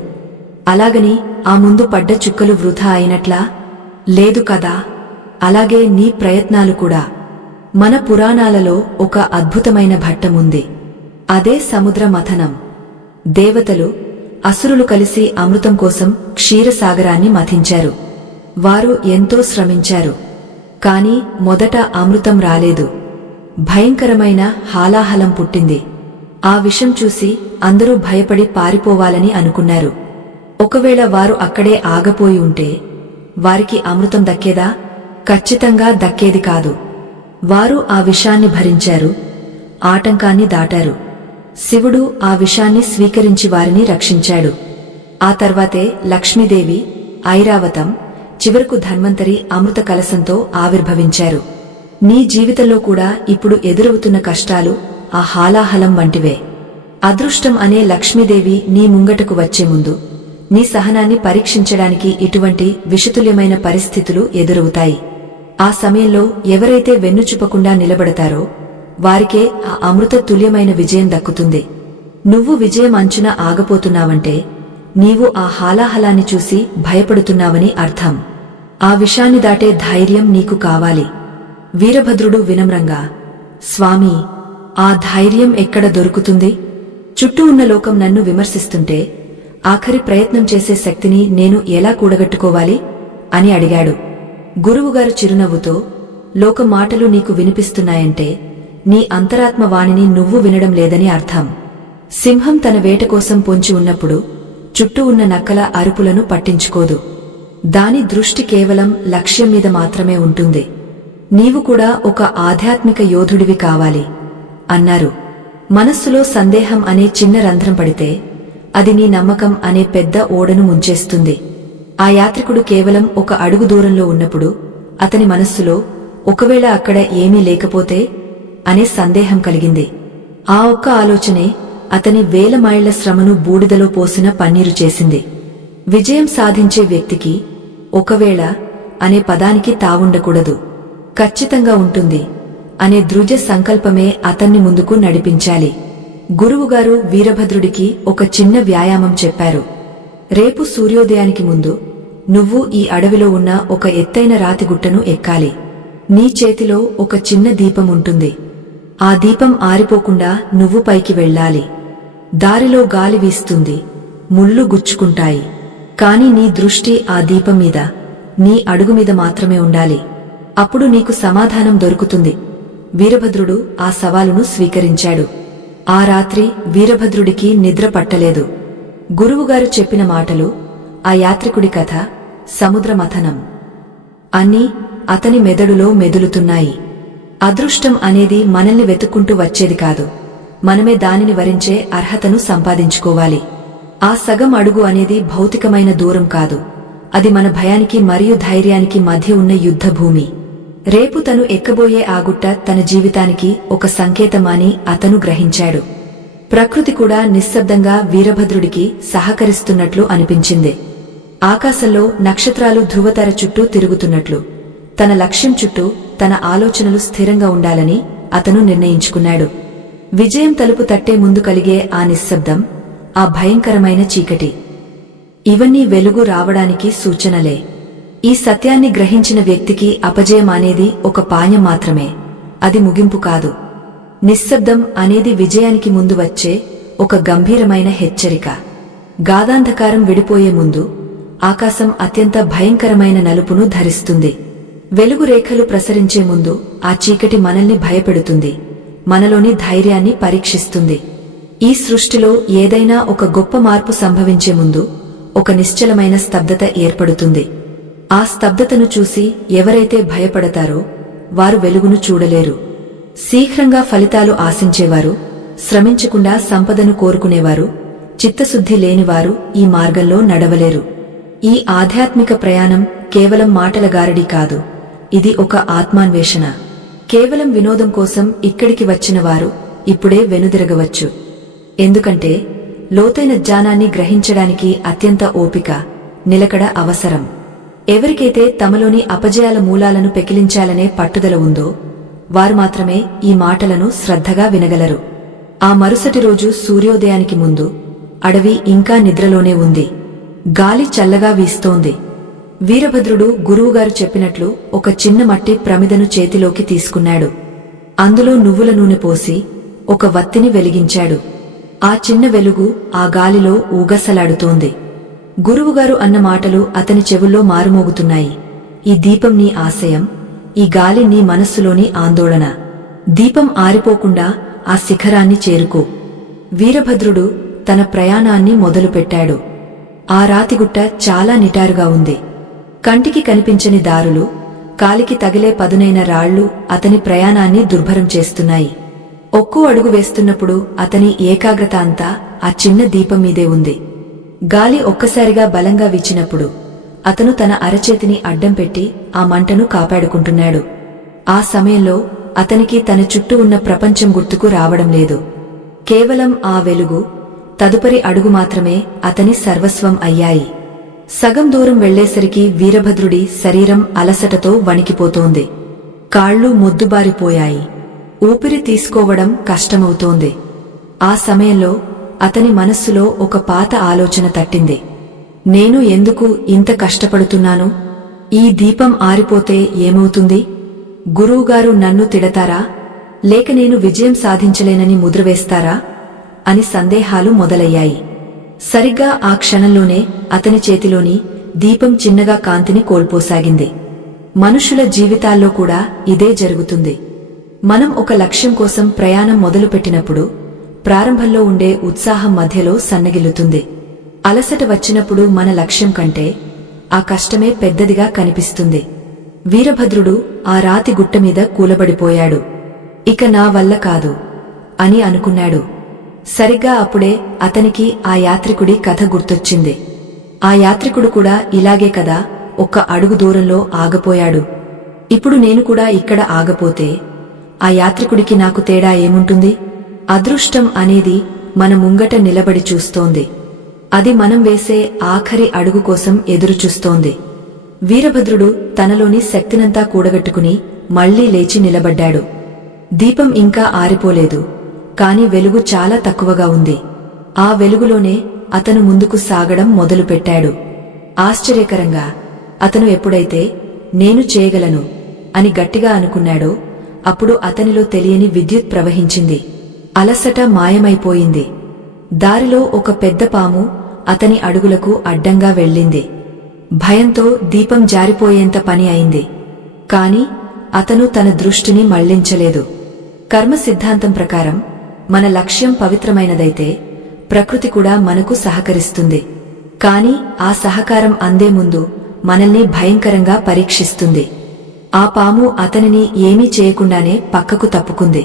అలాగని ఆ ముందు పడ్డ చుక్కలు వృధా అయినట్లా? లేదు కదా. అలాగే నీ ప్రయత్నాలు కూడా. మన పురాణాలలో ఒక అద్భుతమైన ఘట్టముంది. అదే సముద్ర మథనం. దేవతలు, అసురులు కలిసి అమృతం కోసం క్షీరసాగరాన్ని మథించారు. వారు ఎంతో శ్రమించారు. కాని మొదట అమృతం రాలేదు. భయంకరమైన హాలాహలం పుట్టింది. ఆ విషం చూసి అందరూ భయపడి పారిపోవాలని అనుకున్నారు. ఒకవేళ వారు అక్కడే ఆగపోయి ఉంటే వారికి అమృతం దక్కేదా? ఖచ్చితంగా దక్కేది కాదు. వారు ఆ విషాన్ని భరించారు, ఆటంకాన్ని దాటారు. శివుడు ఆ విషాన్ని స్వీకరించి వారిని రక్షించాడు. ఆ తర్వాతే లక్ష్మీదేవి, ఐరావతం, చివరకు ధన్వంతరి అమృత కలశంతో ఆవిర్భవించారు. నీ జీవితంలో కూడా ఇప్పుడు ఎదురవుతున్న కష్టాలు ఆ హాలాహలం వంటివే. అదృష్టం అనే లక్ష్మీదేవి నీ ముంగటకు వచ్చే ముందు నీ సహనాన్ని పరీక్షించడానికి ఇటువంటి విషతుల్యమైన పరిస్థితులు ఎదురవుతాయి. ఆ సమయంలో ఎవరైతే వెన్నుచుపకుండా నిలబడతారో వారికే ఆ అమృత తుల్యమైన విజయం దక్కుతుంది. నువ్వు విజయం అంచున ఆగపోతున్నావంటే నీవు ఆ హాలాహలాన్ని చూసి భయపడుతున్నావని అర్థం. ఆ విషాన్ని దాటే ధైర్యం నీకు కావాలి. వీరభద్రుడు వినమ్రంగా, స్వామీ, ఆ ధైర్యం ఎక్కడ దొరుకుతుంది? చుట్టూ ఉన్న లోకం నన్ను విమర్శిస్తుంటే ఆఖరి ప్రయత్నం చేసే శక్తిని నేను ఎలా కూడగట్టుకోవాలి అని అడిగాడు. గురువుగారు చిరునవ్వుతో, లోకం మాటలు నీకు వినిపిస్తున్నాయంటే నీ అంతరాత్మ వాణిని నువ్వు వినడం లేదని అర్థం. సింహం తన వేట కోసం పొంచి ఉన్నప్పుడు చుట్టూ ఉన్న నక్కల అరుపులను పట్టించుకోదు. దాని దృష్టి కేవలం లక్ష్యం మీద మాత్రమే ఉంటుంది. నీవు కూడా ఒక ఆధ్యాత్మిక యోధుడివి కావాలి అన్నారు. మనస్సులో సందేహం అనే చిన్న రంధ్రం పడితే అది నీ నమ్మకం అనే పెద్ద ఓడను ముంచేస్తుంది. ఆ యాత్రికుడు కేవలం ఒక అడుగు దూరంలో ఉన్నప్పుడు అతని మనస్సులో ఒకవేళ అక్కడ ఏమీ లేకపోతే అనే సందేహం కలిగింది. ఆ ఒక్క ఆలోచనే అతని వేల మైళ్ల శ్రమను బూడిదలో పోసిన పన్నీరు చేసింది. విజయం సాధించే వ్యక్తికి ఒకవేళ అనే పదానికి తావుండకూడదు, ఖచ్చితంగా ఉంటుంది అనే దృఢ సంకల్పమే అతన్ని ముందుకు నడిపించాలి. గురువుగారు వీరభద్రుడికి ఒక చిన్న వ్యాయామం చెప్పారు. రేపు సూర్యోదయానికి ముందు నువ్వు ఈ అడవిలో ఉన్న ఒక ఎత్తైన రాతిగుట్టను ఎక్కాలి. నీ చేతిలో ఒక చిన్న దీపం ఉంటుంది. ఆ దీపం ఆరిపోకుండా నువ్వు పైకి వెళ్ళాలి. దారిలో గాలి వీస్తుంది, ముళ్ళు గుచ్చుకుంటాయి. కాని నీ దృష్టి ఆ దీపం మీద, నీ అడుగు మీద మాత్రమే ఉండాలి. అప్పుడు నీకు సమాధానం దొరుకుతుంది. వీరభద్రుడు ఆ సవాలును స్వీకరించాడు. ఆ రాత్రి వీరభద్రుడికి నిద్ర పట్టలేదు. గురువుగారు చెప్పిన మాటలు, ఆ యాత్రికుడి కథ, సముద్రమథనం అన్నీ అతని మెదడులో మెదులుతున్నాయి. అదృష్టం అనేది మనల్ని వెతుక్కుంటూ వచ్చేది కాదు, మనమే దానిని వరించే అర్హతను సంపాదించుకోవాలి. ఆ సగం అడుగు అనేది భౌతికమైన దూరం కాదు, అది మన భయానికి మరియు ధైర్యానికి మధ్య ఉన్న యుద్ధభూమి. రేపు తను ఎక్కబోయే ఆ గుట్ట తన జీవితానికి ఒక సంకేతమని అతను గ్రహించాడు. ప్రకృతి కూడా నిశ్శబ్దంగా వీరభద్రుడికి సహకరిస్తున్నట్లు అనిపించింది. ఆకాశంలో నక్షత్రాలు ధృవతార చుట్టూ తిరుగుతున్నట్లు, తన లక్ష్యం చుట్టూ తన ఆలోచనలు స్థిరంగా ఉండాలని అతను నిర్ణయించుకున్నాడు. విజయం తలుపు తట్టే ముందు కలిగే ఆ నిశ్శబ్దం, ఆ భయంకరమైన చీకటి, ఇవన్నీ వెలుగు రావడానికి సూచనలే. ఈ సత్యాన్ని గ్రహించిన వ్యక్తికి అపజయం అనేది ఒక పాణ్యం మాత్రమే, అది ముగింపు కాదు. నిశ్శబ్దం అనేది విజయానికి ముందు వచ్చే ఒక గంభీరమైన హెచ్చరిక. గాఢాంధకారం విడిపోయే ముందు ఆకాశం అత్యంత భయంకరమైన నలుపును ధరిస్తుంది. వెలుగు రేఖలు ప్రసరించే ముందు ఆ చీకటి మనల్ని భయపెడుతుంది, మనలోని ధైర్యాన్ని పరీక్షిస్తుంది. ఈ సృష్టిలో ఏదైనా ఒక గొప్ప మార్పు సంభవించే ముందు ఒక నిశ్చలమైన స్తబ్దత ఏర్పడుతుంది. ఆ స్తబ్దతను చూసి ఎవరైతే భయపడతారో వారు వెలుగును చూడలేరు. శీఘ్రంగా ఫలితాలు ఆశించేవారు, శ్రమించకుండా సంపదను కోరుకునేవారు, చిత్తశుద్ధి లేనివారు ఈ మార్గంలో నడవలేరు. ఈ ఆధ్యాత్మిక ప్రయాణం కేవలం మాటల గారడీ కాదు, ఇది ఒక ఆత్మాన్వేషణ. కేవలం వినోదం కోసం ఇక్కడికి వచ్చిన వారు ఇప్పుడే వెనుదిరగవచ్చు. ఎందుకంటే లోతైన జ్ఞానాన్ని గ్రహించడానికి అత్యంత ఓపిక, నిలకడ అవసరం. ఎవరికైతే తమలోని అపజయాల మూలాలను పెకిలించాలనే పట్టుదల ఉందో వారు మాత్రమే ఈ మాటలను శ్రద్ధగా వినగలరు. ఆ మరుసటి రోజు సూర్యోదయానికి ముందు అడవి ఇంకా నిద్రలోనే ఉంది. గాలి చల్లగా వీస్తోంది. వీరభద్రుడు గురువుగారు చెప్పినట్లు ఒక చిన్న మట్టి ప్రమిదను చేతిలోకి తీసుకున్నాడు. అందులో నువ్వుల నూనె పోసి ఒక వత్తిని వెలిగించాడు. ఆ చిన్న వెలుగు ఆ గాలిలో ఊగసలాడుతోంది. గురువుగారు అన్న మాటలు అతని చెవుల్లో మారుమోగుతున్నాయి. ఈ దీపం నీ ఆశయం, ఈ గాలి నీ మనస్సులోని ఆందోళన. దీపం ఆరిపోకుండా ఆ శిఖరాన్ని చేరుకో. వీరభద్రుడు తన ప్రయాణాన్ని మొదలుపెట్టాడు. ఆ రాతిగుట్ట చాలా నిటారుగా ఉంది. కంటికి కనిపించని దారులు, కాలికి తగిలే పదునైన రాళ్లు అతని ప్రయాణాన్ని దుర్భరం చేస్తున్నాయి. ఒక్కో అడుగు వేస్తున్నప్పుడు అతని ఏకాగ్రత అంతా ఆ చిన్న దీపం మీదే ఉంది. గాలి ఒక్కసారిగా బలంగా వీచినప్పుడు అతను తన అరచేతిని అడ్డం పెట్టి ఆ మంటను కాపాడుకుంటున్నాడు. ఆ సమయంలో అతనికి తన చుట్టూ ఉన్న ప్రపంచం గుర్తుకు రావడం లేదు. కేవలం ఆ వెలుగు, తదుపరి అడుగు మాత్రమే అతని సర్వస్వం అయ్యాయి. సగం దూరం వెళ్లేసరికి వీరభద్రుడి శరీరం అలసటతో వణికిపోతోంది. కాళ్ళు మొద్దుబారిపోయాయి. ఊపిరి తీసుకోవడం కష్టమవుతోంది. ఆ సమయంలో అతని మనస్సులో ఒక పాత ఆలోచన తట్టింది. నేను ఎందుకు ఇంత కష్టపడుతున్నాను? ఈ దీపం ఆరిపోతే ఏమవుతుంది? గురువుగారు నన్ను తిడతారా? లేక నేను విజయం సాధించలేనని ముద్రవేస్తారా? అని సందేహాలు మొదలయ్యాయి. సరిగ్గా ఆ క్షణంలోనే అతని చేతిలోని దీపం చిన్నగా కాంతిని కోల్పోసాగింది. మనుషుల జీవితాల్లో కూడా ఇదే జరుగుతుంది. మనం ఒక లక్ష్యం కోసం ప్రయాణం మొదలుపెట్టినప్పుడు ప్రారంభంలో ఉండే ఉత్సాహం మధ్యలో సన్నగిల్లుతుంది. అలసట వచ్చినప్పుడు మన లక్ష్యం కంటే ఆ కష్టమే పెద్దదిగా కనిపిస్తుంది. వీరభద్రుడు ఆ రాతి గుట్టమీద కూలబడిపోయాడు. ఇక నా వల్ల కాదు అని అనుకున్నాడు. సరిగ్గా అప్పుడే అతనికి ఆ యాత్రికుడి కథ గుర్తొచ్చింది. ఆ యాత్రికుడు కూడా ఇలాగే కదా ఒక్క అడుగు దూరంలో ఆగపోయాడు. ఇప్పుడు నేను కూడా ఇక్కడ ఆగపోతే ఆ యాత్రికుడికి నాకు తేడా ఏముంటుంది? అదృష్టం అనేది మన ముంగట నిలబడి చూస్తోంది. అది మనం వేసే ఆఖరి అడుగు కోసం ఎదురుచూస్తోంది. వీరభద్రుడు తనలోని శక్తినంతా కూడగట్టుకుని మళ్లీ లేచి నిలబడ్డాడు. దీపం ఇంకా ఆరిపోలేదు, కాని వెలుగు చాలా తక్కువగా ఉంది. ఆ వెలుగులోనే అతను ముందుకు సాగడం మొదలుపెట్టాడు. ఆశ్చర్యకరంగా అతను ఎప్పుడైతే నేను చేయగలను అని గట్టిగా అనుకున్నాడో అప్పుడు అతనిలో తెలియని విద్యుత్ ప్రవహించింది. అలసట మాయమైపోయింది. దారిలో ఒక పెద్ద పాము అతని అడుగులకు అడ్డంగా వెళ్ళింది. భయంతో దీపం జారిపోయేంత పని అయింది. కాని అతను తన దృష్టిని మళ్లించలేదు. కర్మ సిద్ధాంతం ప్రకారం మన లక్ష్యం పవిత్రమైనదైతే ప్రకృతి కూడా మనకు సహకరిస్తుంది. కాని ఆ సహకారం అందే ముందు మనల్ని భయంకరంగా పరీక్షిస్తుంది. ఆ పాము అతనిని ఏమీ చేయకుండానే పక్కకు తప్పుకుంది.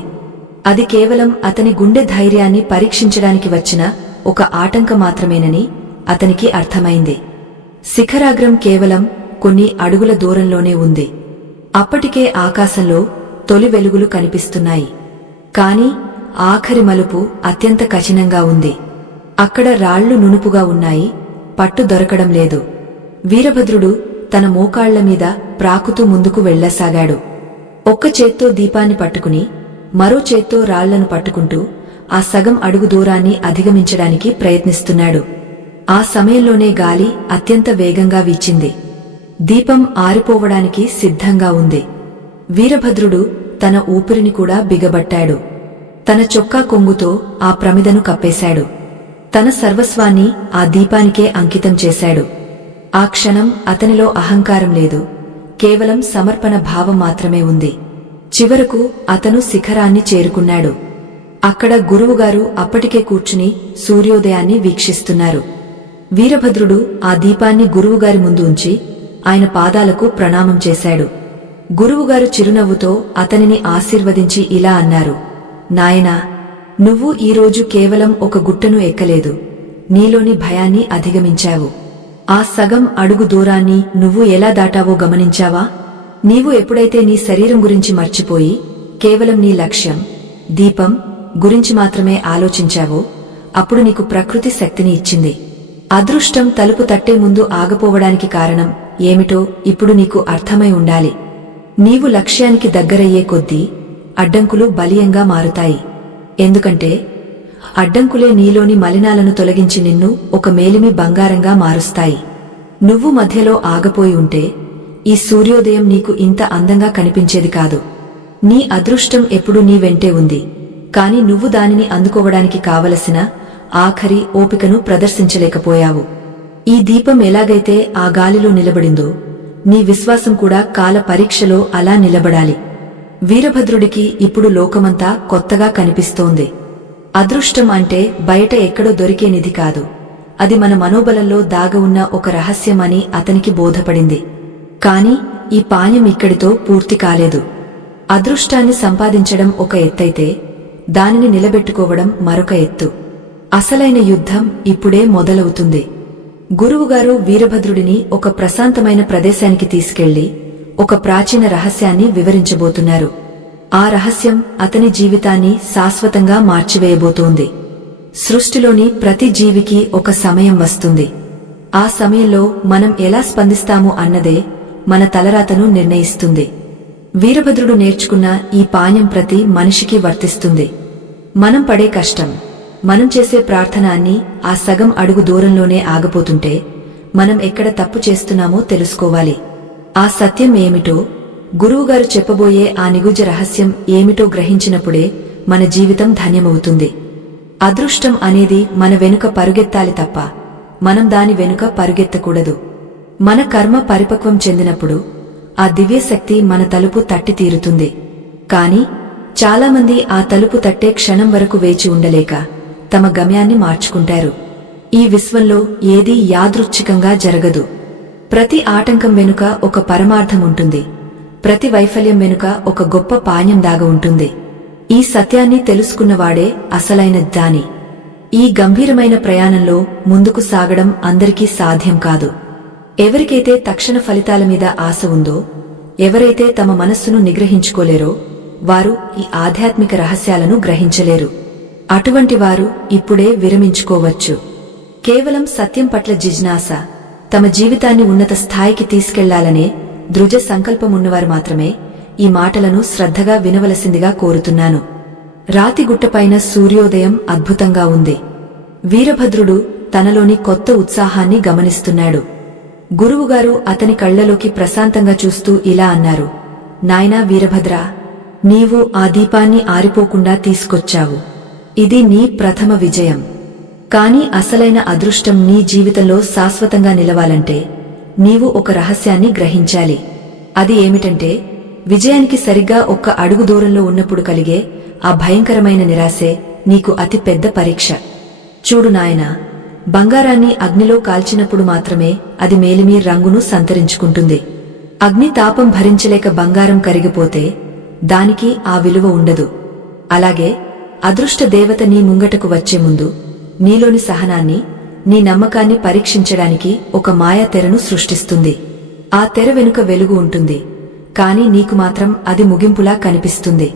అది కేవలం అతని గుండె ధైర్యాన్ని పరీక్షించడానికి వచ్చిన ఒక ఆటంకం మాత్రమేనని అతనికి అర్థమైంది. శిఖరాగ్రం కేవలం కొన్ని అడుగుల దూరంలోనే ఉంది. అప్పటికే ఆకాశంలో తొలి వెలుగులు కనిపిస్తున్నాయి. కాని ఆఖరి మలుపు అత్యంత కఠినంగా ఉంది. అక్కడ రాళ్లు నునుపుగా ఉన్నాయి, పట్టు దొరకడం లేదు. వీరభద్రుడు తన మోకాళ్ల మీద ప్రాకుతూ ముందుకు వెళ్లసాగాడు. ఒక్క చేత్తో దీపాన్ని పట్టుకుని మరో చేత్తో రాళ్లను పట్టుకుంటూ ఆ సగం అడుగు దూరాన్ని అధిగమించడానికి ప్రయత్నిస్తున్నాడు. ఆ సమయంలోనే గాలి అత్యంత వేగంగా వీచింది. దీపం ఆరిపోవడానికి సిద్ధంగా ఉంది. వీరభద్రుడు తన ఊపిరిని కూడా బిగబట్టాడు. తన చొక్కా కొంగుతో ఆ ప్రమిదను కప్పేశాడు. తన సర్వస్వాన్ని ఆ దీపానికే అంకితం చేశాడు. ఆ క్షణం అతనిలో అహంకారం లేదు, కేవలం సమర్పణ భావం మాత్రమే ఉంది. చివరకు అతను శిఖరాన్ని చేరుకున్నాడు. అక్కడ గురువుగారు అప్పటికే కూర్చుని సూర్యోదయాన్ని వీక్షిస్తున్నారు. వీరభద్రుడు ఆ దీపాన్ని గురువుగారి ముందు ఉంచి ఆయన పాదాలకు ప్రణామం చేశాడు. గురువుగారు చిరునవ్వుతో అతనిని ఆశీర్వదించి ఇలా అన్నారు, నాయనా, నువ్వు ఈరోజు కేవలం ఒక గుట్టను ఎక్కలేదు, నీలోని భయాన్ని అధిగమించావు. ఆ సగం అడుగు దూరాన్ని నువ్వు ఎలా దాటావో గమనించావా? నీవు ఎప్పుడైతే నీ శరీరం గురించి మర్చిపోయి కేవలం నీ లక్ష్యం, దీపం గురించి మాత్రమే ఆలోచించావో అప్పుడు నీకు ప్రకృతి శక్తిని ఇచ్చింది. అదృష్టం తలుపు తట్టే ముందు ఆగపోవడానికి కారణం ఏమిటో ఇప్పుడు నీకు అర్థమై ఉండాలి. నీవు లక్ష్యానికి దగ్గరయ్యే కొద్దీ అడ్డంకులు బలీయంగా మారుతాయి. ఎందుకంటే అడ్డంకులే నీలోని మలినాలను తొలగించి నిన్ను ఒక మేలిమి బంగారంగా మారుస్తాయి. నువ్వు మధ్యలో ఆగపోయి ఉంటే ఈ సూర్యోదయం నీకు ఇంత అందంగా కనిపించేది కాదు. నీ అదృష్టం ఎప్పుడూ నీ వెంటే ఉంది, కాని నువ్వు దానిని అందుకోవడానికి కావలసిన ఆఖరి ఓపికను ప్రదర్శించలేకపోయావు. ఈ దీపం ఎలాగైతే ఆ గాలిలో నిలబడిందో నీ విశ్వాసం కూడా కాల పరీక్షలో అలా నిలబడాలి. వీరభద్రుడికి ఇప్పుడు లోకమంతా కొత్తగా కనిపిస్తోంది. అదృష్టం అంటే బయట ఎక్కడో దొరికే నిధి కాదు, అది మన మనోబలంలో దాగ ఉన్న ఒక రహస్యం అని అతనికి బోధపడింది. కాని ఈ పాయం ఇక్కడితో పూర్తి కాలేదు. అదృష్టాన్ని సంపాదించడం ఒక ఎత్తైతే దానిని నిలబెట్టుకోవడం మరొక ఎత్తు. అసలైన యుద్ధం ఇప్పుడే మొదలవుతుంది. గురువుగారు వీరభద్రుడిని ఒక ప్రశాంతమైన ప్రదేశానికి తీసుకెళ్లి ఒక ప్రాచీన రహస్యాన్ని వివరించబోతున్నారు. ఆ రహస్యం అతని జీవితాన్ని శాశ్వతంగా మార్చివేయబోతోంది. సృష్టిలోని ప్రతి జీవికి ఒక సమయం వస్తుంది. ఆ సమయంలో మనం ఎలా స్పందిస్తాము అన్నదే మన తలరాతను నిర్ణయిస్తుంది. వీరభద్రుడు నేర్చుకున్న ఈ పాఠం ప్రతి మనిషికి వర్తిస్తుంది. మనం పడే కష్టం, మనం చేసే ప్రార్థన అన్నీ ఆ సగం అడుగు దూరంలోనే ఆగిపోతుంటే మనం ఎక్కడ తప్పు చేస్తున్నామో తెలుసుకోవాలి. ఆ సత్యం ఏమిటో, గురువుగారు చెప్పబోయే ఆ నిగూఢ రహస్యం ఏమిటో గ్రహించినప్పుడే మన జీవితం ధన్యమవుతుంది. అదృష్టం అనేది మన వెనుక పరుగెత్తాలి తప్ప మనం దాని వెనుక పరుగెత్తకూడదు. మన కర్మ పరిపక్వం చెందినప్పుడు ఆ దివ్యశక్తి మన తలుపు తట్టి తీరుతుంది. కాని చాలామంది ఆ తలుపు తట్టే క్షణం వరకు వేచి ఉండలేక తమ గమ్యాన్ని మార్చుకుంటారు. ఈ విశ్వంలో ఏదీ యాదృచ్ఛికంగా జరగదు. ప్రతి ఆటంకం వెనుక ఒక పరమార్థం ఉంటుంది. ప్రతి వైఫల్యం వెనుక ఒక గొప్ప పాణ్యం దాగ ఉంటుంది. ఈ సత్యాన్ని తెలుసుకున్నవాడే అసలైన జ్ఞాని. ఈ గంభీరమైన ప్రయాణంలో ముందుకు సాగడం అందరికీ సాధ్యం కాదు. ఎవరికైతే తక్షణ ఫలితాల మీద ఆశ ఉందో, ఎవరైతే తమ మనస్సును నిగ్రహించుకోలేరో వారు ఈ ఆధ్యాత్మిక రహస్యాలను గ్రహించలేరు. అటువంటి వారు ఇప్పుడే విరమించుకోవచ్చు. కేవలం సత్యం పట్ల జిజ్ఞాస, తమ జీవితాన్ని ఉన్నత స్థాయికి తీసుకెళ్లాలనే దృఢ సంకల్పమున్నవారు మాత్రమే ఈ మాటలను శ్రద్ధగా వినవలసిందిగా కోరుతున్నాను. రాతిగుట్టపైన సూర్యోదయం అద్భుతంగా ఉంది. వీరభద్రుడు తనలోని కొత్త ఉత్సాహాన్ని గమనిస్తున్నాడు. గురువుగారు అతని కళ్లలోకి ప్రశాంతంగా చూస్తూ ఇలా అన్నారు, నాయనా వీరభద్రా, నీవు ఆ దీపాన్ని ఆరిపోకుండా తీసుకొచ్చావు. ఇది నీ ప్రథమ విజయం. కాని అసలైన అదృష్టం నీ జీవితంలో శాశ్వతంగా నిలవాలంటే నీవు ఒక రహస్యాన్ని గ్రహించాలి. అది ఏమిటంటే, విజయానికి సరిగ్గా ఒక్క అడుగు దూరంలో ఉన్నప్పుడు కలిగే ఆ భయంకరమైన నిరాశే నీకు అతి పెద్ద పరీక్ష. చూడు నాయనా, బంగారాన్ని అగ్నిలో కాల్చినప్పుడు మాత్రమే అది మేలిమి రంగును సంతరించుకుంటుంది. అగ్ని తాపం భరించలేక బంగారం కరిగిపోతే దానికి ఆ విలువ ఉండదు. అలాగే అదృష్ట దేవత నీ ముంగటకు వచ్చే ముందు నీలోని సహనాన్ని, నీ నమ్మకాన్ని పరీక్షించడానికి ఒక మాయా తెరను సృష్టిస్తుంది. ఆ తెర వెనుక వెలుగు ఉంటుంది, కాని నీకు మాత్రం అది ముగింపులా కనిపిస్తుంది.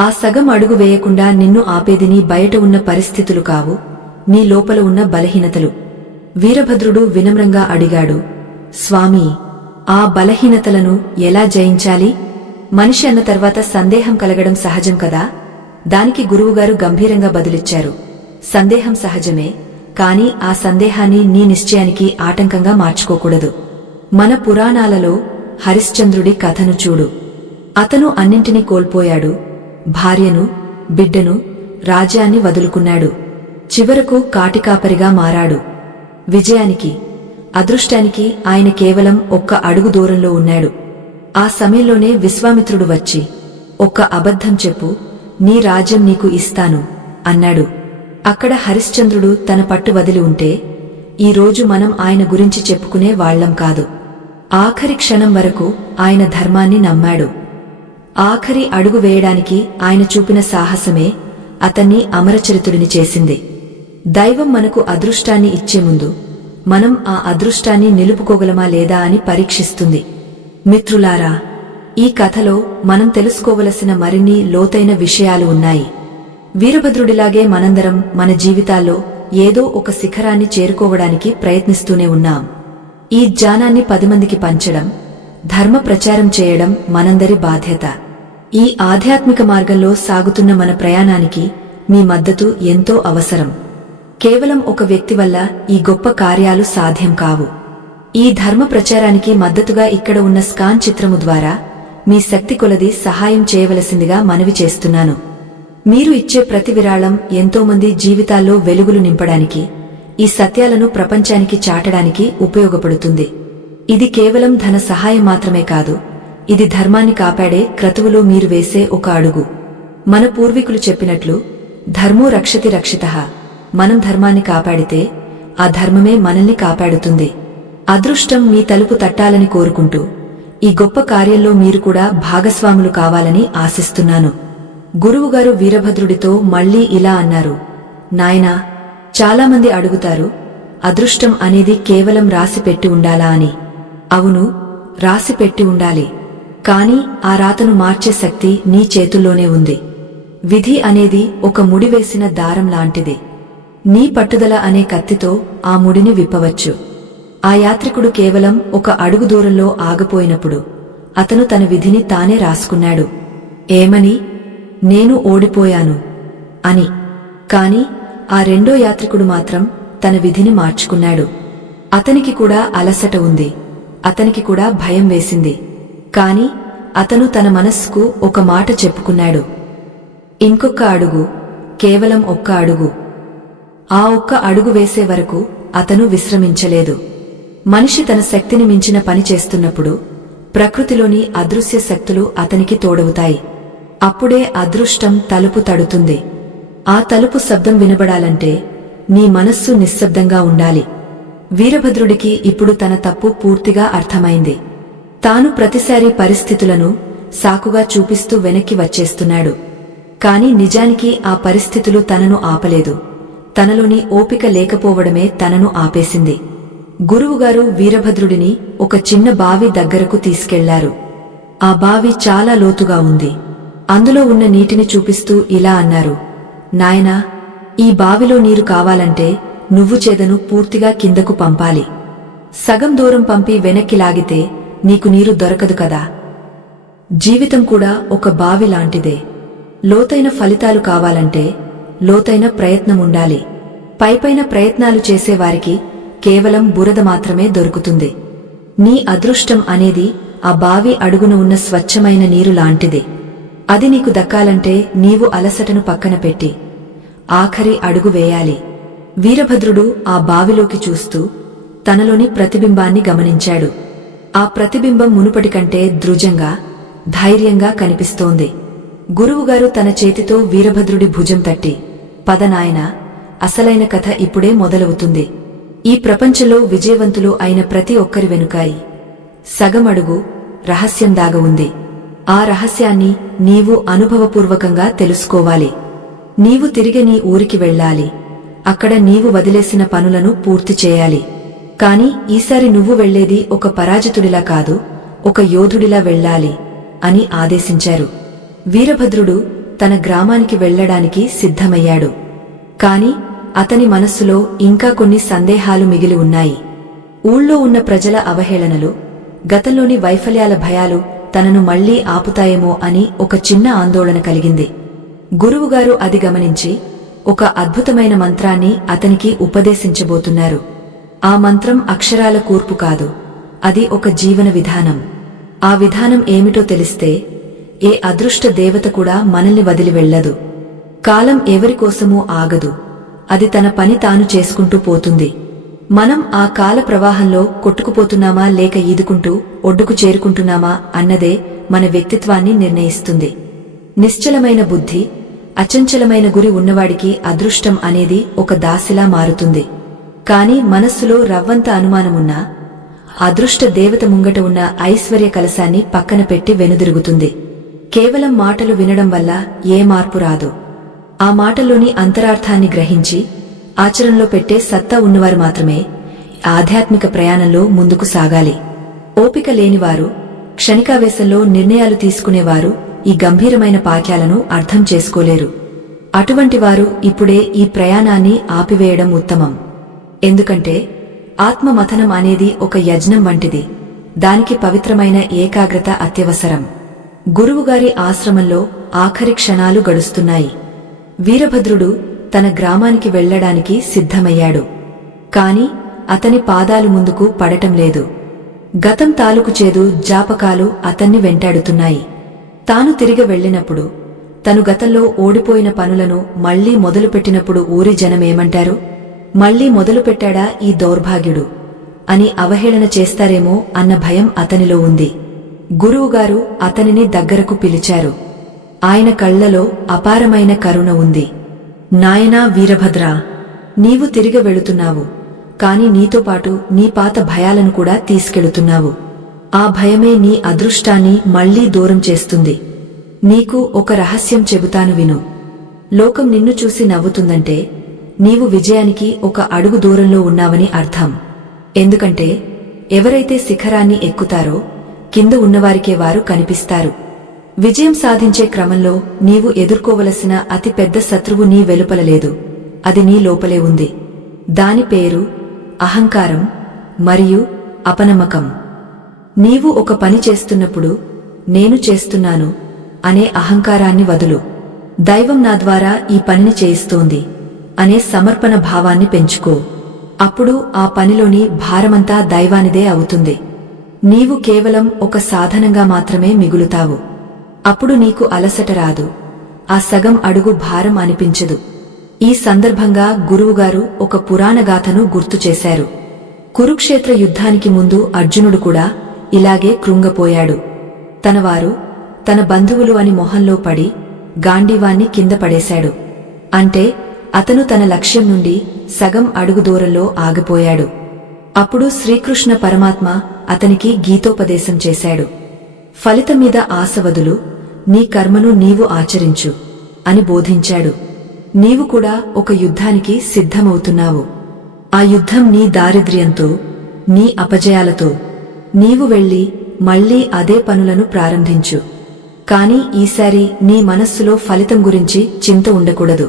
ఆ సగం అడుగు వేయకుండా నిన్ను ఆపేది నీ బయట ఉన్న పరిస్థితులు కావు, నీ లోపల ఉన్న బలహీనతలు. వీరభద్రుడు వినమ్రంగా అడిగాడు, స్వామీ, ఆ బలహీనతలను ఎలా జయించాలి? మనిషి అన్న తర్వాత సందేహం కలగడం సహజం కదా? దానికి గురువుగారు గంభీరంగా బదులిచ్చారు, సందేహం సహజమే, కాని ఆ సందేహాన్ని నీ నిశ్చయానికి ఆటంకంగా మార్చుకోకూడదు. మన పురాణాలలో హరిశ్చంద్రుడి కథను చూడు. అతను అన్నింటినీ కోల్పోయాడు. భార్యను, బిడ్డను, రాజ్యాన్ని వదులుకున్నాడు. చివరకు కాటికాపరిగా మారాడు. విజయానికి, అదృష్టానికి ఆయన కేవలం ఒక్క అడుగు దూరంలో ఉన్నాడు. ఆ సమయంలోనే విశ్వామిత్రుడు వచ్చి, ఒక్క అబద్ధం చెప్పు, నీ రాజ్యం నీకు ఇస్తాను అన్నాడు. అక్కడ హరిశ్చంద్రుడు తన పట్టు వదిలి ఉంటే ఈరోజు మనం ఆయన గురించి చెప్పుకునే వాళ్లం కాదు. ఆఖరి క్షణం వరకు ఆయన ధర్మాన్ని నమ్మాడు. ఆఖరి అడుగు వేయడానికి ఆయన చూపిన సాహసమే అతన్ని అమరచరితుడిని చేసింది. దైవం మనకు అదృష్టాన్ని ఇచ్చే ముందు మనం ఆ అదృష్టాన్ని నిలుపుకోగలమా లేదా అని పరీక్షిస్తుంది. మిత్రులారా, ఈ కథలో మనం తెలుసుకోవలసిన మరిన్ని లోతైన విషయాలు ఉన్నాయి. వీరభద్రుడిలాగే మనందరం మన జీవితాల్లో ఏదో ఒక శిఖరాన్ని చేరుకోవడానికి ప్రయత్నిస్తూనే ఉన్నాం. ఈ జ్ఞానాన్ని 10 మందికి పంచడం, ధర్మ ప్రచారం చేయడం మనందరి బాధ్యత. ఈ ఆధ్యాత్మిక మార్గంలో సాగుతున్న మన ప్రయాణానికి మీ మద్దతు ఎంతో అవసరం. కేవలం ఒక వ్యక్తి వల్ల ఈ గొప్ప కార్యాలు సాధ్యం కావు. ఈ ధర్మ ప్రచారానికి మద్దతుగా ఇక్కడ ఉన్న స్కాన్ చిత్రము ద్వారా మీ శక్తి కొలది సహాయం చేయవలసిందిగా మనవి చేస్తున్నాను. మీరు ఇచ్చే ప్రతి విరాళం ఎంతోమంది జీవితాల్లో వెలుగులు నింపడానికి, ఈ సత్యాలను ప్రపంచానికి చాటడానికి ఉపయోగపడుతుంది. ఇది కేవలం ధన సహాయం మాత్రమే కాదు, ఇది ధర్మాన్ని కాపాడే క్రతువులో మీరు వేసే ఒక అడుగు. మన పూర్వీకులు చెప్పినట్లు, ధర్మో రక్షతి రక్షితః. మనం ధర్మాన్ని కాపాడితే ఆ ధర్మమే మనల్ని కాపాడుతుంది. అదృష్టం మీ తలుపు తట్టాలని కోరుకుంటూ ఈ గొప్ప కార్యంలో మీరు కూడా భాగస్వాములు కావాలని ఆశిస్తున్నాను. గురువుగారు వీరభద్రుడితో మళ్లీ ఇలా అన్నారు, నాయనా, చాలామంది అడుగుతారు, అదృష్టం అనేది కేవలం రాసిపెట్టి ఉండాలా అని. అవును, రాసిపెట్టి ఉండాలి. కాని ఆ రాతను మార్చే శక్తి నీ చేతుల్లోనే ఉంది. విధి అనేది ఒక ముడివేసిన దారం లాంటిది. నీ పట్టుదల అనే కత్తితో ఆ ముడిని విప్పవచ్చు. ఆ యాత్రికుడు కేవలం ఒక అడుగు దూరంలో ఆగిపోయినప్పుడు అతను తన విధిని తానే రాసుకున్నాడు. ఏమని? నేను ఓడిపోయాను అని. కాని ఆ రెండో యాత్రికుడు మాత్రం తన విధిని మార్చుకున్నాడు. అతనికి కూడా అలసట ఉంది, అతనికి కూడా భయం వేసింది. కాని అతను తన మనస్సుకు ఒక మాట చెప్పుకున్నాడు. ఇంకొక్క అడుగు, కేవలం ఒక్క అడుగు. ఆ ఒక్క అడుగు వేసే వరకు అతను విశ్రమించలేదు. మనిషి తన శక్తిని మించిన పని చేస్తున్నప్పుడు ప్రకృతిలోని అదృశ్య శక్తులు అతనికి తోడవుతాయి. అప్పుడే అదృష్టం తలుపు తడుతుంది. ఆ తలుపు శబ్దం వినబడాలంటే నీ మనస్సు నిశ్శబ్దంగా ఉండాలి. వీరభద్రుడికి ఇప్పుడు తన తప్పు పూర్తిగా అర్థమైంది. తాను ప్రతిసారి పరిస్థితులను సాకుగా చూపిస్తూ వెనక్కి వచ్చేస్తున్నాడు. కాని నిజానికి ఆ పరిస్థితులు తనను ఆపలేదు. తనలోని ఓపిక లేకపోవడమే తనను ఆపేసింది. గురువుగారు వీరభద్రుడిని ఒక చిన్న బావి దగ్గరకు తీసుకెళ్లారు. ఆ బావి చాలా లోతుగా ఉంది. అందులో ఉన్న నీటిని చూపిస్తూ ఇలా అన్నారు. నాయనా, ఈ బావిలో నీరు కావాలంటే నువ్వు చేదను పూర్తిగా కిందకు పంపాలి. సగం దూరం పంపి వెనక్కి లాగితే నీకు నీరు దొరకదు కదా. జీవితం కూడా ఒక బావి లాంటిదే. లోతైన ఫలితాలు కావాలంటే లోతైన ప్రయత్నముండాలి. పైపైన ప్రయత్నాలు చేసేవారికి కేవలం బురద మాత్రమే దొరుకుతుంది. నీ అదృష్టం అనేది ఆ బావి అడుగున ఉన్న స్వచ్ఛమైన నీరు లాంటిది. అది నీకు దక్కాలంటే నీవు అలసటను పక్కన పెట్టి ఆఖరి అడుగు వేయాలి. వీరభద్రుడు ఆ బావిలోకి చూస్తూ తనలోని ప్రతిబింబాన్ని గమనించాడు. ఆ ప్రతిబింబం మునుపటి కంటే దృఢంగా, ధైర్యంగా కనిపిస్తోంది. గురువుగారు తన చేతితో వీరభద్రుడి భుజం తట్టి, పద నాయనా, అసలైన కథ ఇప్పుడే మొదలవుతుంది. ఈ ప్రపంచంలో విజయవంతులు అయిన ప్రతి ఒక్కరి వెనుకాయి సగం అడుగు రహస్యం దాగ ఉంది. ఆ రహస్యాన్ని నీవు అనుభవపూర్వకంగా తెలుసుకోవాలి. నీవు తిరిగి నీ ఊరికి వెళ్ళాలి. అక్కడ నీవు వదిలేసిన పనులను పూర్తి చేయాలి. కాని ఈసారి నువ్వు వెళ్లేది ఒక పరాజితుడిలా కాదు, ఒక యోధుడిలా వెళ్ళాలి అని ఆదేశించారు. వీరభద్రుడు తన గ్రామానికి వెళ్లడానికి సిద్ధమయ్యాడు. కాని అతని మనస్సులో ఇంకా కొన్ని సందేహాలు మిగిలి ఉన్నాయి. ఊళ్ళో ఉన్న ప్రజల అవహేళనలు, గతంలోని వైఫల్యాల భయాలు తనను మళ్లీ ఆపుతాయేమో అని ఒక చిన్న ఆందోళన కలిగింది. గురువుగారు అది గమనించి ఒక అద్భుతమైన మంత్రాన్ని అతనికి ఉపదేశించబోతున్నారు. ఆ మంత్రం అక్షరాల కూర్పు కాదు, అది ఒక జీవన విధానం. ఆ విధానం ఏమిటో తెలిస్తే ఏ అదృష్ట దేవత కూడా మనల్ని వదిలి వెళ్లదు. కాలం ఎవరికోసమూ ఆగదు, అది తన పని తాను చేసుకుంటూ పోతుంది. మనం ఆ కాల ప్రవాహంలో కొట్టుకుపోతున్నామా లేక ఈదుకుంటూ ఒడ్డుకు చేరుకుంటున్నామా అన్నదే మన వ్యక్తిత్వాన్ని నిర్ణయిస్తుంది. నిశ్చలమైన బుద్ధి, అచంచలమైన గురి ఉన్నవాడికి అదృష్టం అనేది ఒక దాసిలా మారుతుంది. కాని మనస్సులో రవ్వంత అనుమానమున్నా అదృష్ట దేవత ముంగట ఉన్న ఐశ్వర్య కలశాన్ని పక్కన పెట్టి వెనుదిరుగుతుంది. కేవలం మాటలు వినడం వల్ల ఏ మార్పు రాదు. ఆ మాటల్లోని అంతరార్థాన్ని గ్రహించి ఆచరణలో పెట్టే సత్తా ఉన్నవారు మాత్రమే ఆధ్యాత్మిక ప్రయాణంలో ముందుకు సాగాలి. ఓపిక లేనివారు, క్షణికావేశంలో నిర్ణయాలు తీసుకునేవారు ఈ గంభీరమైన వాక్యాలను అర్థం చేసుకోలేరు. అటువంటి వారు ఇప్పుడే ఈ ప్రయాణాన్ని ఆపివేయడం ఉత్తమం. ఎందుకంటే ఆత్మమథనం అనేది ఒక యజ్ఞం వంటిది. దానికి పవిత్రమైన ఏకాగ్రత అత్యవసరం. గురువుగారి ఆశ్రమంలో ఆఖరి క్షణాలు గడుస్తున్నాయి. వీరభద్రుడు తన గ్రామానికి వెళ్లడానికి సిద్ధమయ్యాడు. కాని అతని పాదాలు ముందుకు పడటం లేదు. గతం తాలూకు చేదు జాపకాలు అతన్ని వెంటాడుతున్నాయి. తాను తిరిగి వెళ్లినప్పుడు, తను గతంలో ఓడిపోయిన పనులను మళ్లీ మొదలుపెట్టినప్పుడు ఊరి జనమేమంటారు? మళ్లీ మొదలుపెట్టాడా ఈ దౌర్భాగ్యుడు అని అవహేళన చేస్తారేమో అన్న భయం అతనిలో ఉంది. గురువుగారు అతనిని దగ్గరకు పిలిచారు. ఆయన కళ్లలో అపారమైన కరుణ ఉంది. నాయనా వీరభద్రా, నీవు తిరిగి వెళుతున్నావు. కాని నీతో పాటు నీ పాత భయాలను కూడా తీసుకెళుతున్నావు. ఆ భయమే నీ అదృష్టాన్ని మళ్లీ దూరం చేస్తుంది. నీకు ఒక రహస్యం చెబుతాను విను. లోకం నిన్ను చూసి నవ్వుతుందంటే నీవు విజయానికి ఒక అడుగు దూరంలో ఉన్నావని అర్థం. ఎందుకంటే ఎవరైతే శిఖరాన్ని ఎక్కుతారో కింద ఉన్నవారికే వారు కనిపిస్తారు. విజయం సాధించే క్రమంలో నీవు ఎదుర్కోవలసిన అతి పెద్ద శత్రువు నీ వెలుపల లేదు, అది నీ లోపలే ఉంది. దాని పేరు అహంకారం మరియు అపనమ్మకం. నీవు ఒక పని చేస్తున్నప్పుడు నేను చేస్తున్నాను అనే అహంకారాన్ని వదులు. దైవం నా ద్వారా ఈ పనిని చేయిస్తోంది అనే సమర్పణ భావాన్ని పెంచుకో. అప్పుడు ఆ పనిలోని భారమంతా దైవానిదే అవుతుంది. నీవు కేవలం ఒక సాధనంగా మాత్రమే మిగులుతావు. అప్పుడు నీకు అలసట రాదు, ఆ సగం అడుగు భారం అనిపించదు. ఈ సందర్భంగా గురువుగారు ఒక పురాణగాథను గుర్తుచేశారు. కురుక్షేత్ర యుద్ధానికి ముందు అర్జునుడు కూడా ఇలాగే కృంగపోయాడు. తనవారు తన బంధువులు అని మొహంలో పడి గాంధీవాన్ని కింద పడేశాడు. అంటే అతను తన లక్ష్యం నుండి సగం అడుగు దూరంలో ఆగిపోయాడు. అప్పుడు శ్రీకృష్ణ పరమాత్మ అతనికి గీతోపదేశం చేశాడు. ఫలితం మీద ఆశ వదులు, నీ కర్మను నీవు ఆచరించు అని బోధించాడు. నీవు కూడా ఒక యుద్ధానికి సిద్ధమవుతున్నావు. ఆ యుద్ధం నీ దారిద్ర్యంతో, నీ అపజయాలతో. నీవు వెళ్లి మళ్లీ అదే పనులను ప్రారంభించు. కాని ఈసారి నీ మనస్సులో ఫలితం గురించి చింత ఉండకూడదు.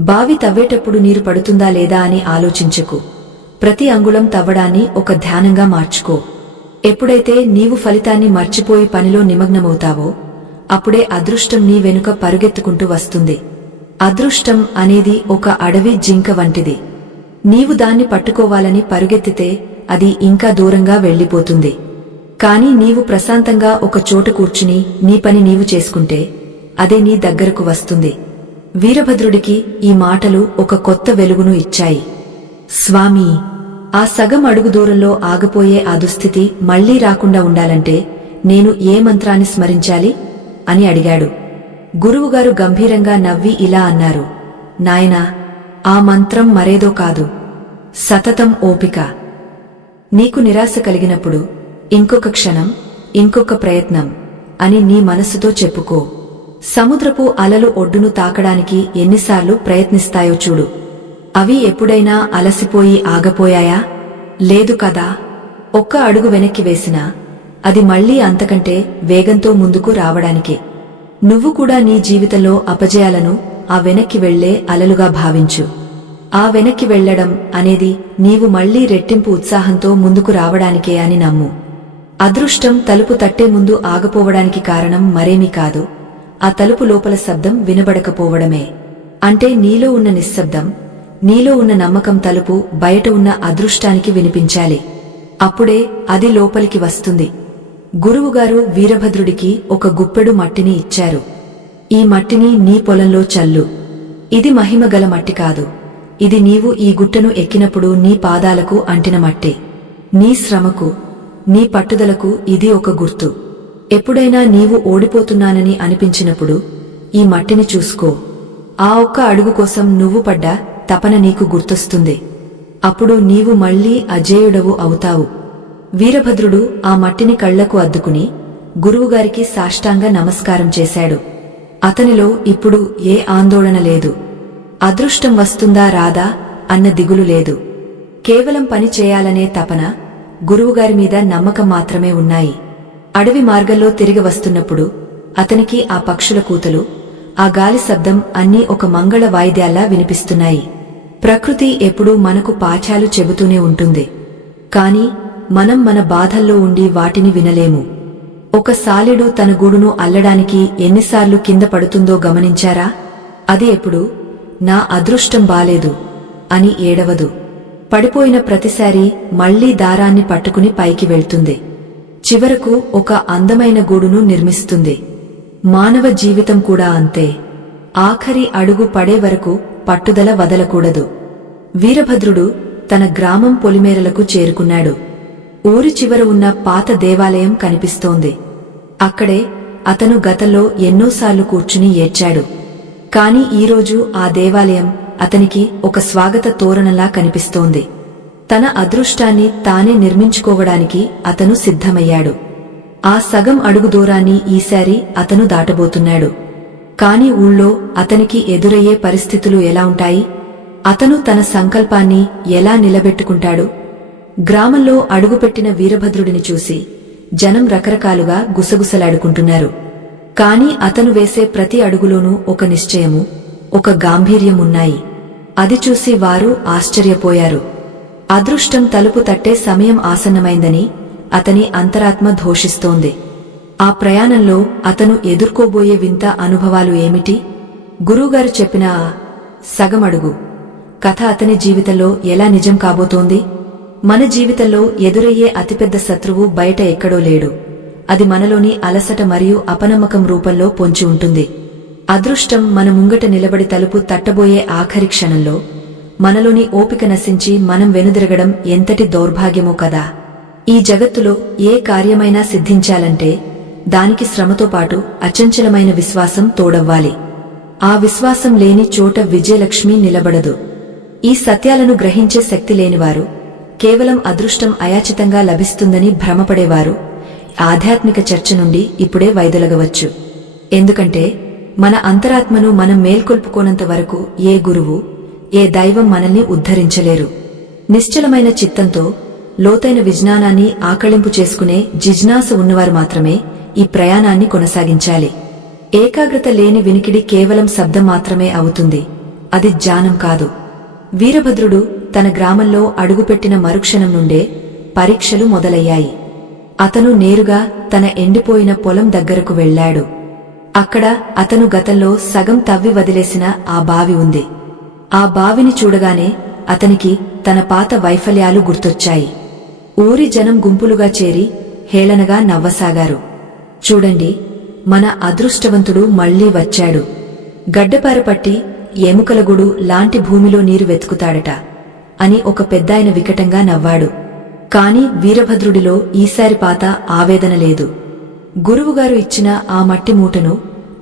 బావి తవ్వేటప్పుడు నీరు పడుతుందా లేదా అని ఆలోచించకు. ప్రతి అంగుళం తవ్వడాన్ని ఒక ధ్యానంగా మార్చుకో. ఎప్పుడైతే నీవు ఫలితాన్ని మర్చిపోయి పనిలో నిమగ్నమవుతావో అప్పుడే అదృష్టం నీ వెనుక పరుగెత్తుకుంటూ వస్తుంది. అదృష్టం అనేది ఒక అడవి జింక వంటిది. నీవు దాన్ని పట్టుకోవాలని పరుగెత్తితే అది ఇంకా దూరంగా వెళ్లిపోతుంది. కాని నీవు ప్రశాంతంగా ఒక చోట కూర్చుని నీ పని నీవు చేసుకుంటే అదే నీ దగ్గరకు వస్తుంది. వీరభద్రుడికి ఈ మాటలు ఒక కొత్త వెలుగును ఇచ్చాయి. స్వామీ, ఆ సగం అడుగు దూరంలో ఆగిపోయే ఆ దుస్థితి మళ్లీ రాకుండా ఉండాలంటే నేను ఏ మంత్రాన్ని స్మరించాలి అని అడిగాడు. గురువుగారు గంభీరంగా నవ్వి ఇలా అన్నారు, నాయనా, ఆ మంత్రం మరేదో కాదు, సతతం ఓపిక. నీకు నిరాశ కలిగినప్పుడు ఇంకొక క్షణం, ఇంకొక ప్రయత్నం అని నీ మనస్సుతో చెప్పుకో. సముద్రపు అలలు ఒడ్డును తాకడానికి ఎన్నిసార్లు ప్రయత్నిస్తాయో చూడు. అవి ఎప్పుడైనా అలసిపోయి ఆగపోయాయా? లేదు కదా. ఒక్క అడుగు వెనక్కి వేసినా అది మళ్లీ అంతకంటే వేగంతో ముందుకు రావడానికే. నువ్వు కూడా నీ జీవితంలో అపజయాలను ఆ వెనక్కి వెళ్లే అలలుగా భావించు. ఆ వెనక్కి వెళ్లడం అనేది నీవు మళ్లీ రెట్టింపు ఉత్సాహంతో ముందుకు రావడానికే అని నమ్ము. అదృష్టం తలుపు తట్టే ముందు ఆగపోవడానికి కారణం మరేమీ కాదు, ఆ తలుపు లోపల శబ్దం వినబడకపోవడమే. అంటే నీలో ఉన్న నిశ్శబ్దం, నీలో ఉన్న నమ్మకం తలుపు బయట ఉన్న అదృష్టానికి వినిపించాలి. అప్పుడే అది లోపలికి వస్తుంది. గురువుగారు వీరభద్రుడికి ఒక గుప్పెడు మట్టిని ఇచ్చారు. ఈ మట్టిని నీ పొలంలో చల్లు. ఇది మహిమగల మట్టి కాదు, ఇది నీవు ఈ గుట్టను ఎక్కినప్పుడు నీ పాదాలకు అంటిన మట్టి. నీ శ్రమకు, నీ పట్టుదలకు ఇది ఒక గుర్తు. ఎప్పుడైనా నీవు ఓడిపోతున్నానని అనిపించినప్పుడు ఈ మట్టిని చూసుకో. ఆ ఒక్క అడుగు కోసం నువ్వు పడ్డ తపన నీకు గుర్తొస్తుంది. అప్పుడు నీవు మళ్లీ అజేయుడవు అవుతావు. వీరభద్రుడు ఆ మట్టిని కళ్లకు అద్దుకుని గురువుగారికి సాష్టాంగ నమస్కారం చేశాడు. అతనిలో ఇప్పుడు ఏ ఆందోళన లేదు. అదృష్టం వస్తుందా రాదా అన్న దిగులు లేదు. కేవలం పని చేయాలనే తపన, గురువుగారి మీద నమ్మకం మాత్రమే ఉన్నాయి. అడవి మార్గంలో తిరిగి వస్తున్నప్పుడు అతనికి ఆ పక్షుల కూతలు, ఆ గాలి శబ్దం అన్నీ ఒక మంగళ వాయిద్యాల్లా వినిపిస్తున్నాయి. ప్రకృతి ఎప్పుడూ మనకు పాఠాలు చెబుతూనే ఉంటుంది. కాని మనం మన బాధల్లో ఉండి వాటిని వినలేము. ఒక సాలెడు తన గూడును అల్లడానికి ఎన్నిసార్లు కింద పడుతుందో గమనించారా? అది ఎప్పుడు నా అదృష్టం బాలేదు అని ఏడవదు. పడిపోయిన ప్రతిసారి మళ్లీ దారాన్ని పట్టుకుని పైకి వెళ్తుంది. చివరకు ఒక అందమైన గూడును నిర్మిస్తుంది. మానవ జీవితం కూడా అంతే. ఆఖరి అడుగు పడే వరకు పట్టుదల వదలకూడదు. వీరభద్రుడు తన గ్రామం పొలిమేరలకు చేరుకున్నాడు. ఊరి చివర ఉన్న పాత దేవాలయం కనిపిస్తోంది. అక్కడే అతను గతంలో ఎన్నోసార్లు కూర్చుని ఏడ్చాడు. కాని ఈరోజు ఆ దేవాలయం అతనికి ఒక స్వాగత తోరణంలా కనిపిస్తోంది. తన అదృష్టాన్ని తానే నిర్మించుకోవడానికి అతను సిద్ధమయ్యాడు. ఆ సగం అడుగు దూరాన్ని ఈసారి అతను దాటబోతున్నాడు. కాని ఊళ్ళో అతనికి ఎదురయ్యే పరిస్థితులు ఎలా ఉంటాయి? అతను తన సంకల్పాన్ని ఎలా నిలబెట్టుకుంటాడు? గ్రామంలో అడుగుపెట్టిన వీరభద్రుడిని చూసి జనం రకరకాలుగా గుసగుసలాడుకుంటున్నారు. కాని అతను వేసే ప్రతి అడుగులోనూ ఒక నిశ్చయము, ఒక గాంభీర్యం ఉన్నాయి. అది చూసి వారు ఆశ్చర్యపోయారు. అదృష్టం తలుపు తట్టే సమయం ఆసన్నమైందని అతని అంతరాత్మ ఘోషిస్తోంది. ఆ ప్రయాణంలో అతను ఎదుర్కోబోయే వింత అనుభవాలు ఏమిటి? గురువుగారు చెప్పిన ఆ సగమడుగు కథ అతని జీవితంలో ఎలా నిజం కాబోతోంది? మన జీవితంలో ఎదురయ్యే అతిపెద్ద శత్రువు బయట ఎక్కడో లేడు. అది మనలోని అలసట మరియు అపనమ్మకం రూపంలో పొంచి ఉంటుంది. అదృష్టం మన ముంగట నిలబడి తలుపు తట్టబోయే ఆఖరి క్షణంలో మనలోని ఓపిక నశించి మనం వెనుదిరగడం ఎంతటి దౌర్భాగ్యమో కదా. ఈ జగత్తులో ఏ కార్యమైనా సిద్ధించాలంటే దానికి శ్రమతో పాటు అచంచలమైన విశ్వాసం తోడవ్వాలి. ఆ విశ్వాసం లేని చోట విజయలక్ష్మి నిలబడదు. ఈ సత్యాలను గ్రహించే శక్తి లేనివారు కేవలం అదృష్టం అయాచితంగా లభిస్తుందని భ్రమపడేవారు ఆధ్యాత్మిక చర్చ నుండి ఇప్పుడే వైదొలగవచ్చు. ఎందుకంటే మన అంతరాత్మను మనం మేల్కొల్పుకోనంత వరకు ఏ గురువు, ఏ దైవం మనల్ని ఉద్ధరించలేరు. నిశ్చలమైన చిత్తంతో లోతైన విజ్ఞానాన్ని ఆకళింపు చేసుకునే జిజ్ఞాస ఉన్నవారు మాత్రమే ఈ ప్రయాణాన్ని కొనసాగించాలి. ఏకాగ్రత లేని వినికిడి కేవలం శబ్దం మాత్రమే అవుతుంది, అది జ్ఞానం కాదు. వీరభద్రుడు తన గ్రామంలో అడుగుపెట్టిన మరుక్షణం నుండే పరీక్షలు మొదలయ్యాయి. అతను నేరుగా తన ఎండిపోయిన పొలం దగ్గరకు వెళ్లాడు. అక్కడ అతను గతంలో సగం తవ్వి వదిలేసిన ఆ బావి ఉంది. ఆ బావిని చూడగానే అతనికి తన పాత వైఫల్యాలు గుర్తొచ్చాయి. ఊరి జనం గుంపులుగా చేరి హేళనగా నవ్వసాగారు. చూడండి, మన అదృష్టవంతుడు మళ్లీ వచ్చాడు. గడ్డపారపట్టి ఎముకలగూడు లాంటి భూమిలో నీరు వెతుకుతాడట అని ఒక పెద్దాయన వికటంగా నవ్వాడు. కాని వీరభద్రుడిలో ఈసారి పాత ఆవేదన లేదు. గురువుగారు ఇచ్చిన ఆ మట్టి మూటను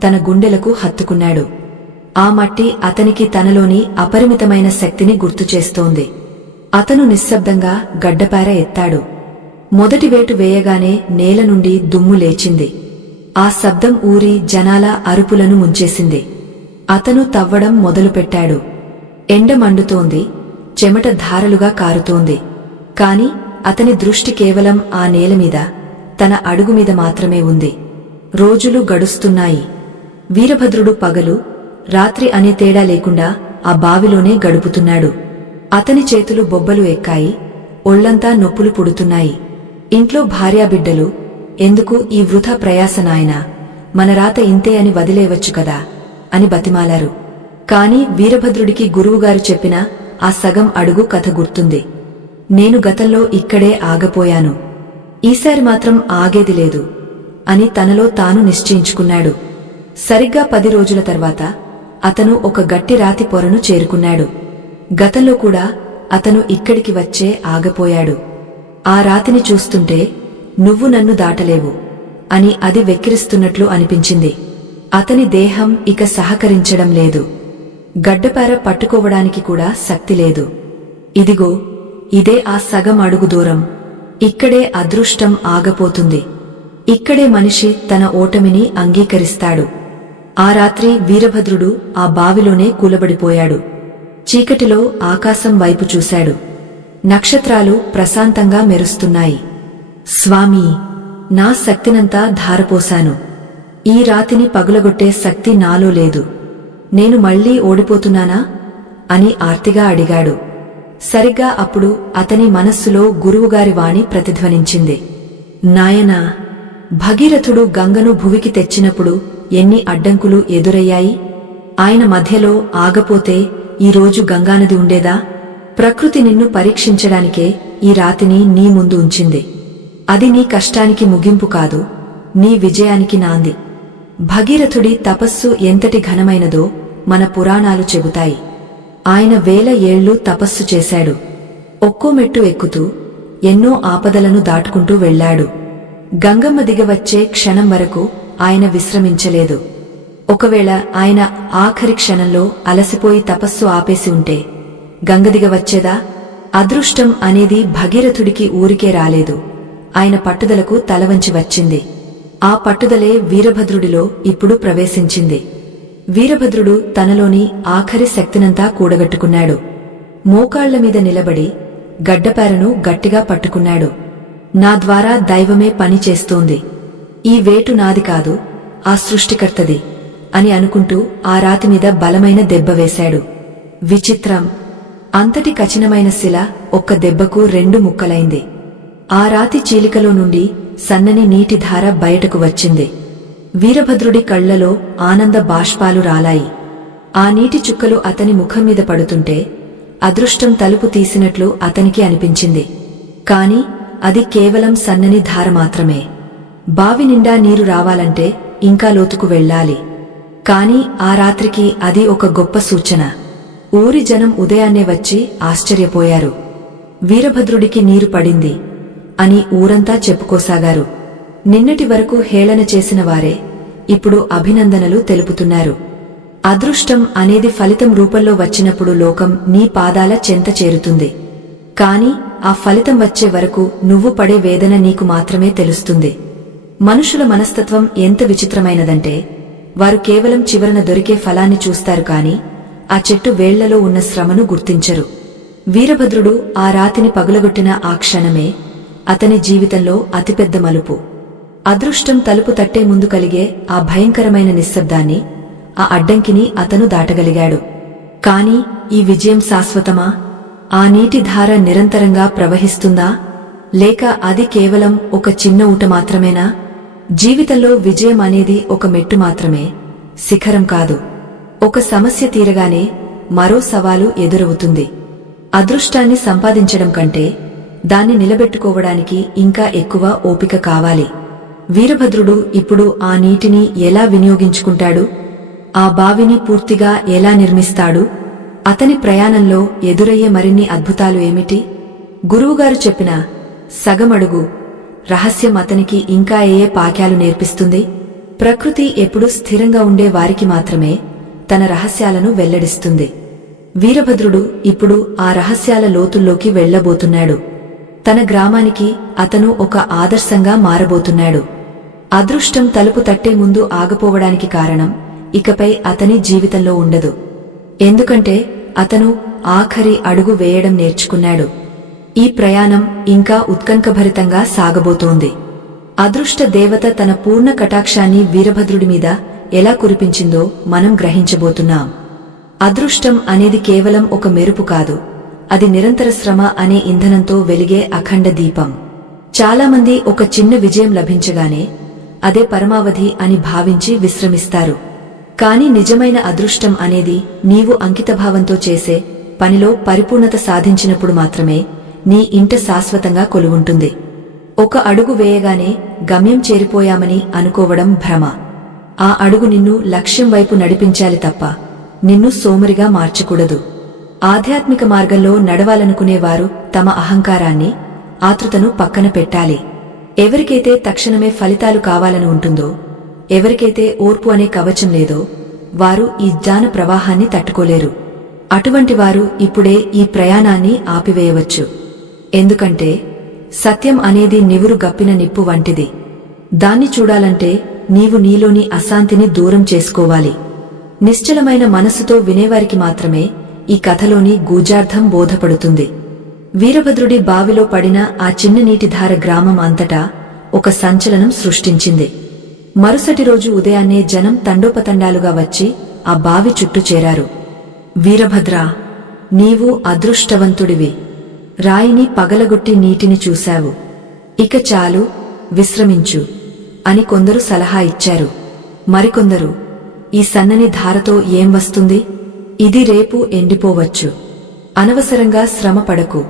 తన గుండెలకు హత్తుకున్నాడు. ఆ మట్టి అతనికి తనలోని అపరిమితమైన శక్తిని గుర్తుచేస్తోంది. అతను నిశ్శబ్దంగా గడ్డపార ఎత్తాడు. మొదటి వేటు వేయగానే నేల నుండి దుమ్ము లేచింది. ఆ శబ్దం ఊరి జనాల అరుపులను ముంచేసింది. అతను తవ్వడం మొదలుపెట్టాడు. ఎండ మండుతోంది, చెమట ధారలుగా కారుతోంది. కాని అతని దృష్టి కేవలం ఆ నేలమీద, తన అడుగుమీద మాత్రమే ఉంది. రోజులు గడుస్తున్నాయి. వీరభద్రుడు పగలు, రాత్రి అనే తేడా లేకుండా ఆ బావిలోనే గడుపుతున్నాడు. అతని చేతులు బొబ్బలు ఎక్కాయి, ఒళ్లంతా నొప్పులు పుడుతున్నాయి. ఇంట్లో భార్యాబిడ్డలు, ఎందుకు ఈ వృథా ప్రయాస నాయనా, మన రాత ఇంతే అని వదిలేవచ్చు కదా అని బతిమాలారు. కాని వీరభద్రుడికి గురువుగారు చెప్పిన ఆ సగం అడుగు కథ గుర్తుంది. నేను గతంలో ఇక్కడే ఆగపోయాను, ఈసారి మాత్రం ఆగేది లేదు అని తనలో తాను నిశ్చయించుకున్నాడు. సరిగ్గా 10 రోజుల తర్వాత అతను ఒక గట్టి రాతి పొరను చేరుకున్నాడు. గతంలో కూడా అతను ఇక్కడికి వచ్చే ఆగపోయాడు. ఆ రాతిని చూస్తుంటే నువ్వు నన్ను దాటలేవు అని అది వెక్కిరిస్తున్నట్లు అనిపించింది. అతని దేహం ఇక సహకరించడం లేదు. గడ్డపార పట్టుకోవడానికి కూడా శక్తి లేదు. ఇదిగో, ఇదే ఆ సగం అడుగు దూరం. ఇక్కడే అదృష్టం ఆగపోతుంది. ఇక్కడే మనిషి తన ఓటమిని అంగీకరిస్తాడు. ఆ రాత్రి వీరభద్రుడు ఆ బావిలోనే కూలబడిపోయాడు. చీకటిలో ఆకాశం వైపు చూశాడు. నక్షత్రాలు ప్రశాంతంగా మెరుస్తున్నాయి. స్వామీ, నా శక్తినంతా ధారపోశాను. ఈ రాతిని పగులగొట్టే శక్తి నాలో లేదు. నేను మళ్లీ ఓడిపోతున్నానా అని ఆర్తిగా అడిగాడు. సరిగ్గా అప్పుడు అతని మనస్సులో గురువుగారి వాణి ప్రతిధ్వనించింది. నాయనా, భగీరథుడు గంగను భువికి తెచ్చినప్పుడు ఎన్ని అడ్డంకులు ఎదురయ్యాయి. ఆయన మధ్యలో ఆగపోతే ఈరోజు గంగానది ఉండేదా? ప్రకృతి నిన్ను పరీక్షించడానికే ఈ రాతిని నీ ముందు ఉంచింది. అది నీ కష్టానికి ముగింపు కాదు, నీ విజయానికి నాంది. భగీరథుడి తపస్సు ఎంతటి ఘనమైనదో మన పురాణాలు చెబుతాయి. ఆయన 1000 ఏళ్లు తపస్సు చేశాడు. ఒక్కో మెట్టు ఎక్కుతూ ఎన్నో ఆపదలను దాటుకుంటూ వెళ్లాడు. గంగమ్మ దిగవచ్చే క్షణం వరకు ఆయన విశ్రమించలేదు. ఒకవేళ ఆయన ఆఖరి క్షణంలో అలసిపోయి తపస్సు ఆపేసి ఉంటే గంగ దిగవచ్చేదా? అదృష్టం అనేది భగీరథుడికి ఊరికే రాలేదు. ఆయన పట్టుదలకు తలవంచి వచ్చింది. ఆ పట్టుదలే వీరభద్రుడిలో ఇప్పుడు ప్రవేశించింది. వీరభద్రుడు తనలోని ఆఖరి శక్తినంతా కూడగట్టుకున్నాడు. మోకాళ్ల మీద నిలబడి గడ్డపారను గట్టిగా పట్టుకున్నాడు. నా ద్వారా దైవమే పని చేస్తోంది. ఈ వేటు నాది కాదు, ఆ సృష్టికర్తది అని అనుకుంటూ ఆ రాతిమీద బలమైన దెబ్బ వేశాడు. విచిత్రం! అంతటి కఠినమైన శిల ఒక్క దెబ్బకు 2 ముక్కలైంది. ఆ రాతి చీలికలో నుండి సన్నని నీటిధార బయటకు వచ్చింది. వీరభద్రుడి కళ్లలో ఆనంద బాష్పాలు రాలాయి. ఆ నీటి చుక్కలు అతని ముఖం మీద పడుతుంటే అదృష్టం తలుపు తీసినట్లు అతనికి అనిపించింది. కాని అది కేవలం సన్నని ధార మాత్రమే. బావి నిండా నీరు రావాలంటే ఇంకా లోతుకు వెళ్ళాలి. కాని ఆ రాత్రికి అది ఒక గొప్ప సూచన. ఊరి జనం ఉదయాన్నే వచ్చి ఆశ్చర్యపోయారు. వీరభద్రుడికి నీరు పడింది అని ఊరంతా చెప్పుకోసాగారు. నిన్నటి వరకు హేళన చేసిన వారే ఇప్పుడు అభినందనలు తెలుపుతున్నారు. అదృష్టం అనేది ఫలితం రూపంలో వచ్చినప్పుడు లోకం నీ పాదాల చెంత చేరుతుంది. కాని ఆ ఫలితం వచ్చే వరకు నువ్వు పడే వేదన నీకు మాత్రమే తెలుస్తుంది. మనుషుల మనస్తత్వం ఎంత విచిత్రమైనదంటే వారు కేవలం చివరన దొరికే ఫలాన్ని చూస్తారు కాని ఆ చెట్టు వేళ్లలో ఉన్న శ్రమను గుర్తించరు. వీరభద్రుడు ఆ రాతిని పగులగొట్టిన ఆ క్షణమే అతని జీవితంలో అతిపెద్ద మలుపు. అదృష్టం తలుపు తట్టే ముందు కలిగే ఆ భయంకరమైన నిశ్శబ్దాన్ని, ఆ అడ్డంకిని అతను దాటగలిగాడు. కాని ఈ విజయం శాశ్వతమా? ఆ నీటి ధార నిరంతరంగా ప్రవహిస్తుందా? లేక అది కేవలం ఒక చిన్న ఊట మాత్రమేనా? జీవితంలో విజయం అనేది ఒక మెట్టు మాత్రమే, శిఖరం కాదు. ఒక సమస్య తీరగానే మరో సవాలు ఎదురవుతుంది. అదృష్టాన్ని సంపాదించడం కంటే దాన్ని నిలబెట్టుకోవడానికి ఇంకా ఎక్కువ ఓపిక కావాలి. వీరభద్రుడు ఇప్పుడు ఆ నీటిని ఎలా వినియోగించుకుంటాడు? ఆ బావిని పూర్తిగా ఎలా నిర్మిస్తాడు? అతని ప్రయాణంలో ఎదురయ్యే మరిన్ని అద్భుతాలు ఏమిటి? గురువుగారు చెప్పిన సగమడుగు రహస్యం అతనికి ఇంకా ఏ పాక్యాలు నేర్పిస్తుంది? ప్రకృతి ఎప్పుడూ స్థిరంగా ఉండే వారికి మాత్రమే తన రహస్యాలను వెల్లడిస్తుంది. వీరభద్రుడు ఇప్పుడు ఆ రహస్యాల లోతుల్లోకి వెళ్లబోతున్నాడు. తన గ్రామానికి అతను ఒక ఆదర్శంగా మారబోతున్నాడు. అదృష్టం తలుపు తట్టే ముందు ఆగపోవడానికి కారణం ఇకపై అతని జీవితంలో ఉండదు. ఎందుకంటే అతను ఆఖరి అడుగు వేయడం నేర్చుకున్నాడు. ఈ ప్రయాణం ఇంకా ఉత్కంఠభరితంగా సాగబోతోంది. అదృష్ట దేవత తన పూర్ణ కటాక్షాన్ని వీరభద్రుడి మీద ఎలా కురిపించిందో మనం గ్రహించబోతున్నాం. అదృష్టం అనేది కేవలం ఒక మెరుపు కాదు, అది నిరంతర శ్రమ అనే ఇంధనంతో వెలిగే అఖండ దీపం. చాలామంది ఒక చిన్న విజయం లభించగానే అదే పరమావధి అని భావించి విశ్రమిస్తారు. కాని నిజమైన అదృష్టం అనేది నీవు అంకితభావంతో చేసే పనిలో పరిపూర్ణత సాధించినప్పుడు మాత్రమే నీ ఇంట శాశ్వతంగా కొలువుంటుంది. ఒక అడుగు వేయగానే గమ్యం చేరిపోయామని అనుకోవడం భ్రమ. ఆ అడుగు నిన్ను లక్ష్యం వైపు నడిపించాలి తప్ప నిన్ను సోమరిగా మార్చకూడదు. ఆధ్యాత్మిక మార్గంలో నడవాలనుకునేవారు తమ అహంకారాన్ని, ఆతృతను పక్కన పెట్టాలి. ఎవరికైతే తక్షణమే ఫలితాలు కావాలని ఉంటుందో, ఎవరికైతే ఓర్పు అనే కవచం లేదో వారు ఈ జ్ఞాన ప్రవాహాన్ని తట్టుకోలేరు. అటువంటి వారు ఇప్పుడే ఈ ప్రయాణాన్ని ఆపివేయవచ్చు. ఎందుకంటే సత్యం అనేది నివురు గప్పిన నిప్పు వంటిది. దాన్ని చూడాలంటే నీవు నీలోని అశాంతిని దూరం చేసుకోవాలి. నిశ్చలమైన మనస్సుతో వినేవారికి మాత్రమే ఈ కథలోని గూజార్థం బోధపడుతుంది. వీరభద్రుడి బావిలో పడిన ఆ చిన్న నీటిధార గ్రామం అంతటా ఒక సంచలనం సృష్టించింది. మరుసటి రోజు ఉదయాన్నే జనం తండోపతండాలుగా వచ్చి ఆ బావి చుట్టూ చేరారు. వీరభద్రా, నీవు అదృష్టవంతుడివి. రాయిని పగలగొట్టి నీటిని చూశావు. ఇక చాలు, విశ్రమించు అని కొందరు సలహా ఇచ్చారు. మరికొందరు, ఈ సన్నని ధారతో ఏం వస్తుంది? ఇది రేపు ఎండిపోవచ్చు. అనవసరంగా శ్రమ పడకు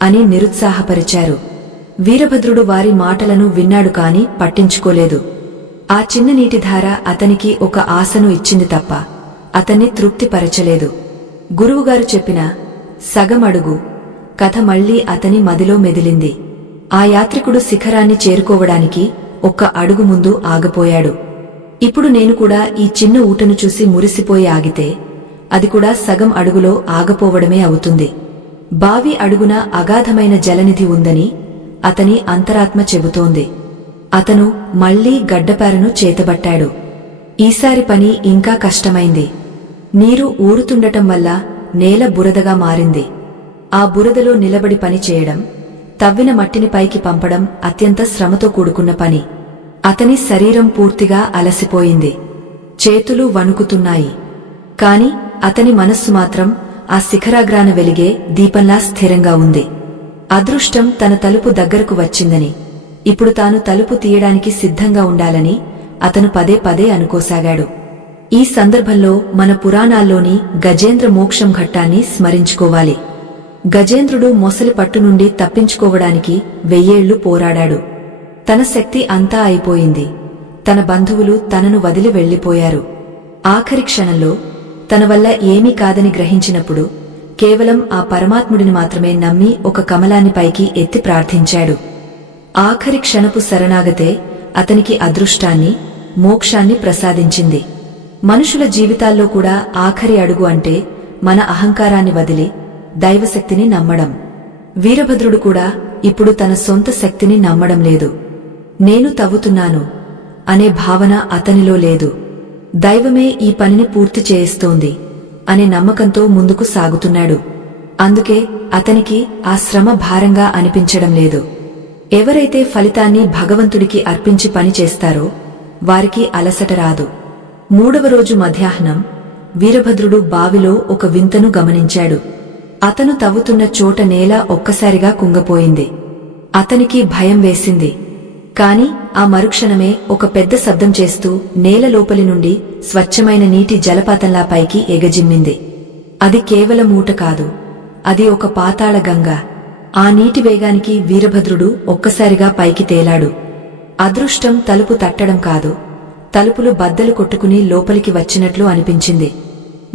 అని నిరుత్సాహపరిచారు. వీరభద్రుడు వారి మాటలను విన్నాడు కాని పట్టించుకోలేదు. ఆ చిన్న నీటిధార అతనికి ఒక ఆశను ఇచ్చింది తప్ప అతన్ని తృప్తిపరచలేదు. గురువుగారు చెప్పిన సగమడుగు కథ మళ్లీ అతని మదిలో మెదిలింది. ఆ యాత్రికుడు శిఖరాన్ని చేరుకోవడానికి ఒక్క అడుగు ముందు ఆగపోయాడు. ఇప్పుడు నేను కూడా ఈ చిన్న ఊటను చూసి మురిసిపోయి ఆగితే అది కూడా సగం అడుగులో ఆగపోవడమే అవుతుంది. బావి అడుగున అగాధమైన జలనిధి ఉందని అతని అంతరాత్మ చెబుతోంది. అతను మళ్లీ గడ్డపారను చేతబట్టాడు. ఈసారి పని ఇంకా కష్టమైంది. నీరు ఊరుతుండటం వల్ల నేల బురదగా మారింది. ఆ బురదలో నిలబడి పని చేయడం, తవ్విన మట్టిని పైకి పంపడం అత్యంత శ్రమతో కూడుకున్న పని. అతని శరీరం పూర్తిగా అలసిపోయింది. చేతులు వణుకుతున్నాయి. కాని అతని మనస్సు మాత్రం ఆ శిఖరాగ్రాన వెలిగే దీపంలా స్థిరంగా ఉంది. అదృష్టం తన తలుపు దగ్గరకు వచ్చిందని, ఇప్పుడు తాను తలుపు తీయడానికి సిద్ధంగా ఉండాలని అతను పదే పదే అనుకోసాగాడు. ఈ సందర్భంలో మన పురాణాల్లోని గజేంద్ర మోక్షం ఘట్టాన్ని స్మరించుకోవాలి. గజేంద్రుడు మొసలి పట్టు నుండి తప్పించుకోవడానికి 1000 ఏళ్లు పోరాడాడు. తన శక్తి అంతా అయిపోయింది. తన బంధువులు తనను వదిలి వెళ్లిపోయారు. ఆఖరి క్షణంలో తన వల్ల ఏమీ కాదని గ్రహించినప్పుడు కేవలం ఆ పరమాత్ముడిని మాత్రమే నమ్మి ఒక కమలాన్ని పైకి ఎత్తి ప్రార్థించాడు. ఆఖరి క్షణపు శరణాగతే అతనికి అదృష్టాన్ని, మోక్షాన్ని ప్రసాదించింది. మనుషుల జీవితాల్లో కూడా ఆఖరి అడుగు అంటే మన అహంకారాన్ని వదిలి దైవశక్తిని నమ్మడం. వీరభద్రుడు కూడా ఇప్పుడు తన సొంత శక్తిని నమ్మడం లేదు. నేను తవ్వుతున్నాను అనే భావన అతనిలో లేదు. దైవమే ఈ పనిని పూర్తి చేయిస్తోంది అనే నమ్మకంతో ముందుకు సాగుతున్నాడు. అందుకే అతనికి ఆ శ్రమ భారంగా అనిపించడం లేదు. ఎవరైతే ఫలితాన్ని భగవంతుడికి అర్పించి పని చేస్తారో వారికి అలసట రాదు. 3వ రోజు మధ్యాహ్నం వీరభద్రుడు బావిలో ఒక వింతను గమనించాడు. అతను తవ్వుతున్న చోట నేల ఒక్కసారిగా కుంగపోయింది. అతనికి భయం వేసింది. కాని ఆ మరుక్షణమే ఒక పెద్ద శబ్దం చేస్తూ నేల లోపలి నుండి స్వచ్ఛమైన నీటి జలపాతంలా పైకి ఎగజిమ్మింది. అది కేవలం ఊట కాదు, అది ఒక పాతాళ గంగ. ఆ నీటి వేగానికి వీరభద్రుడు ఒక్కసారిగా పైకి తేలాడు. అదృష్టం తలుపు తట్టడం కాదు, తలుపులు బద్దలు కొట్టుకుని లోపలికి వచ్చినట్లు అనిపించింది.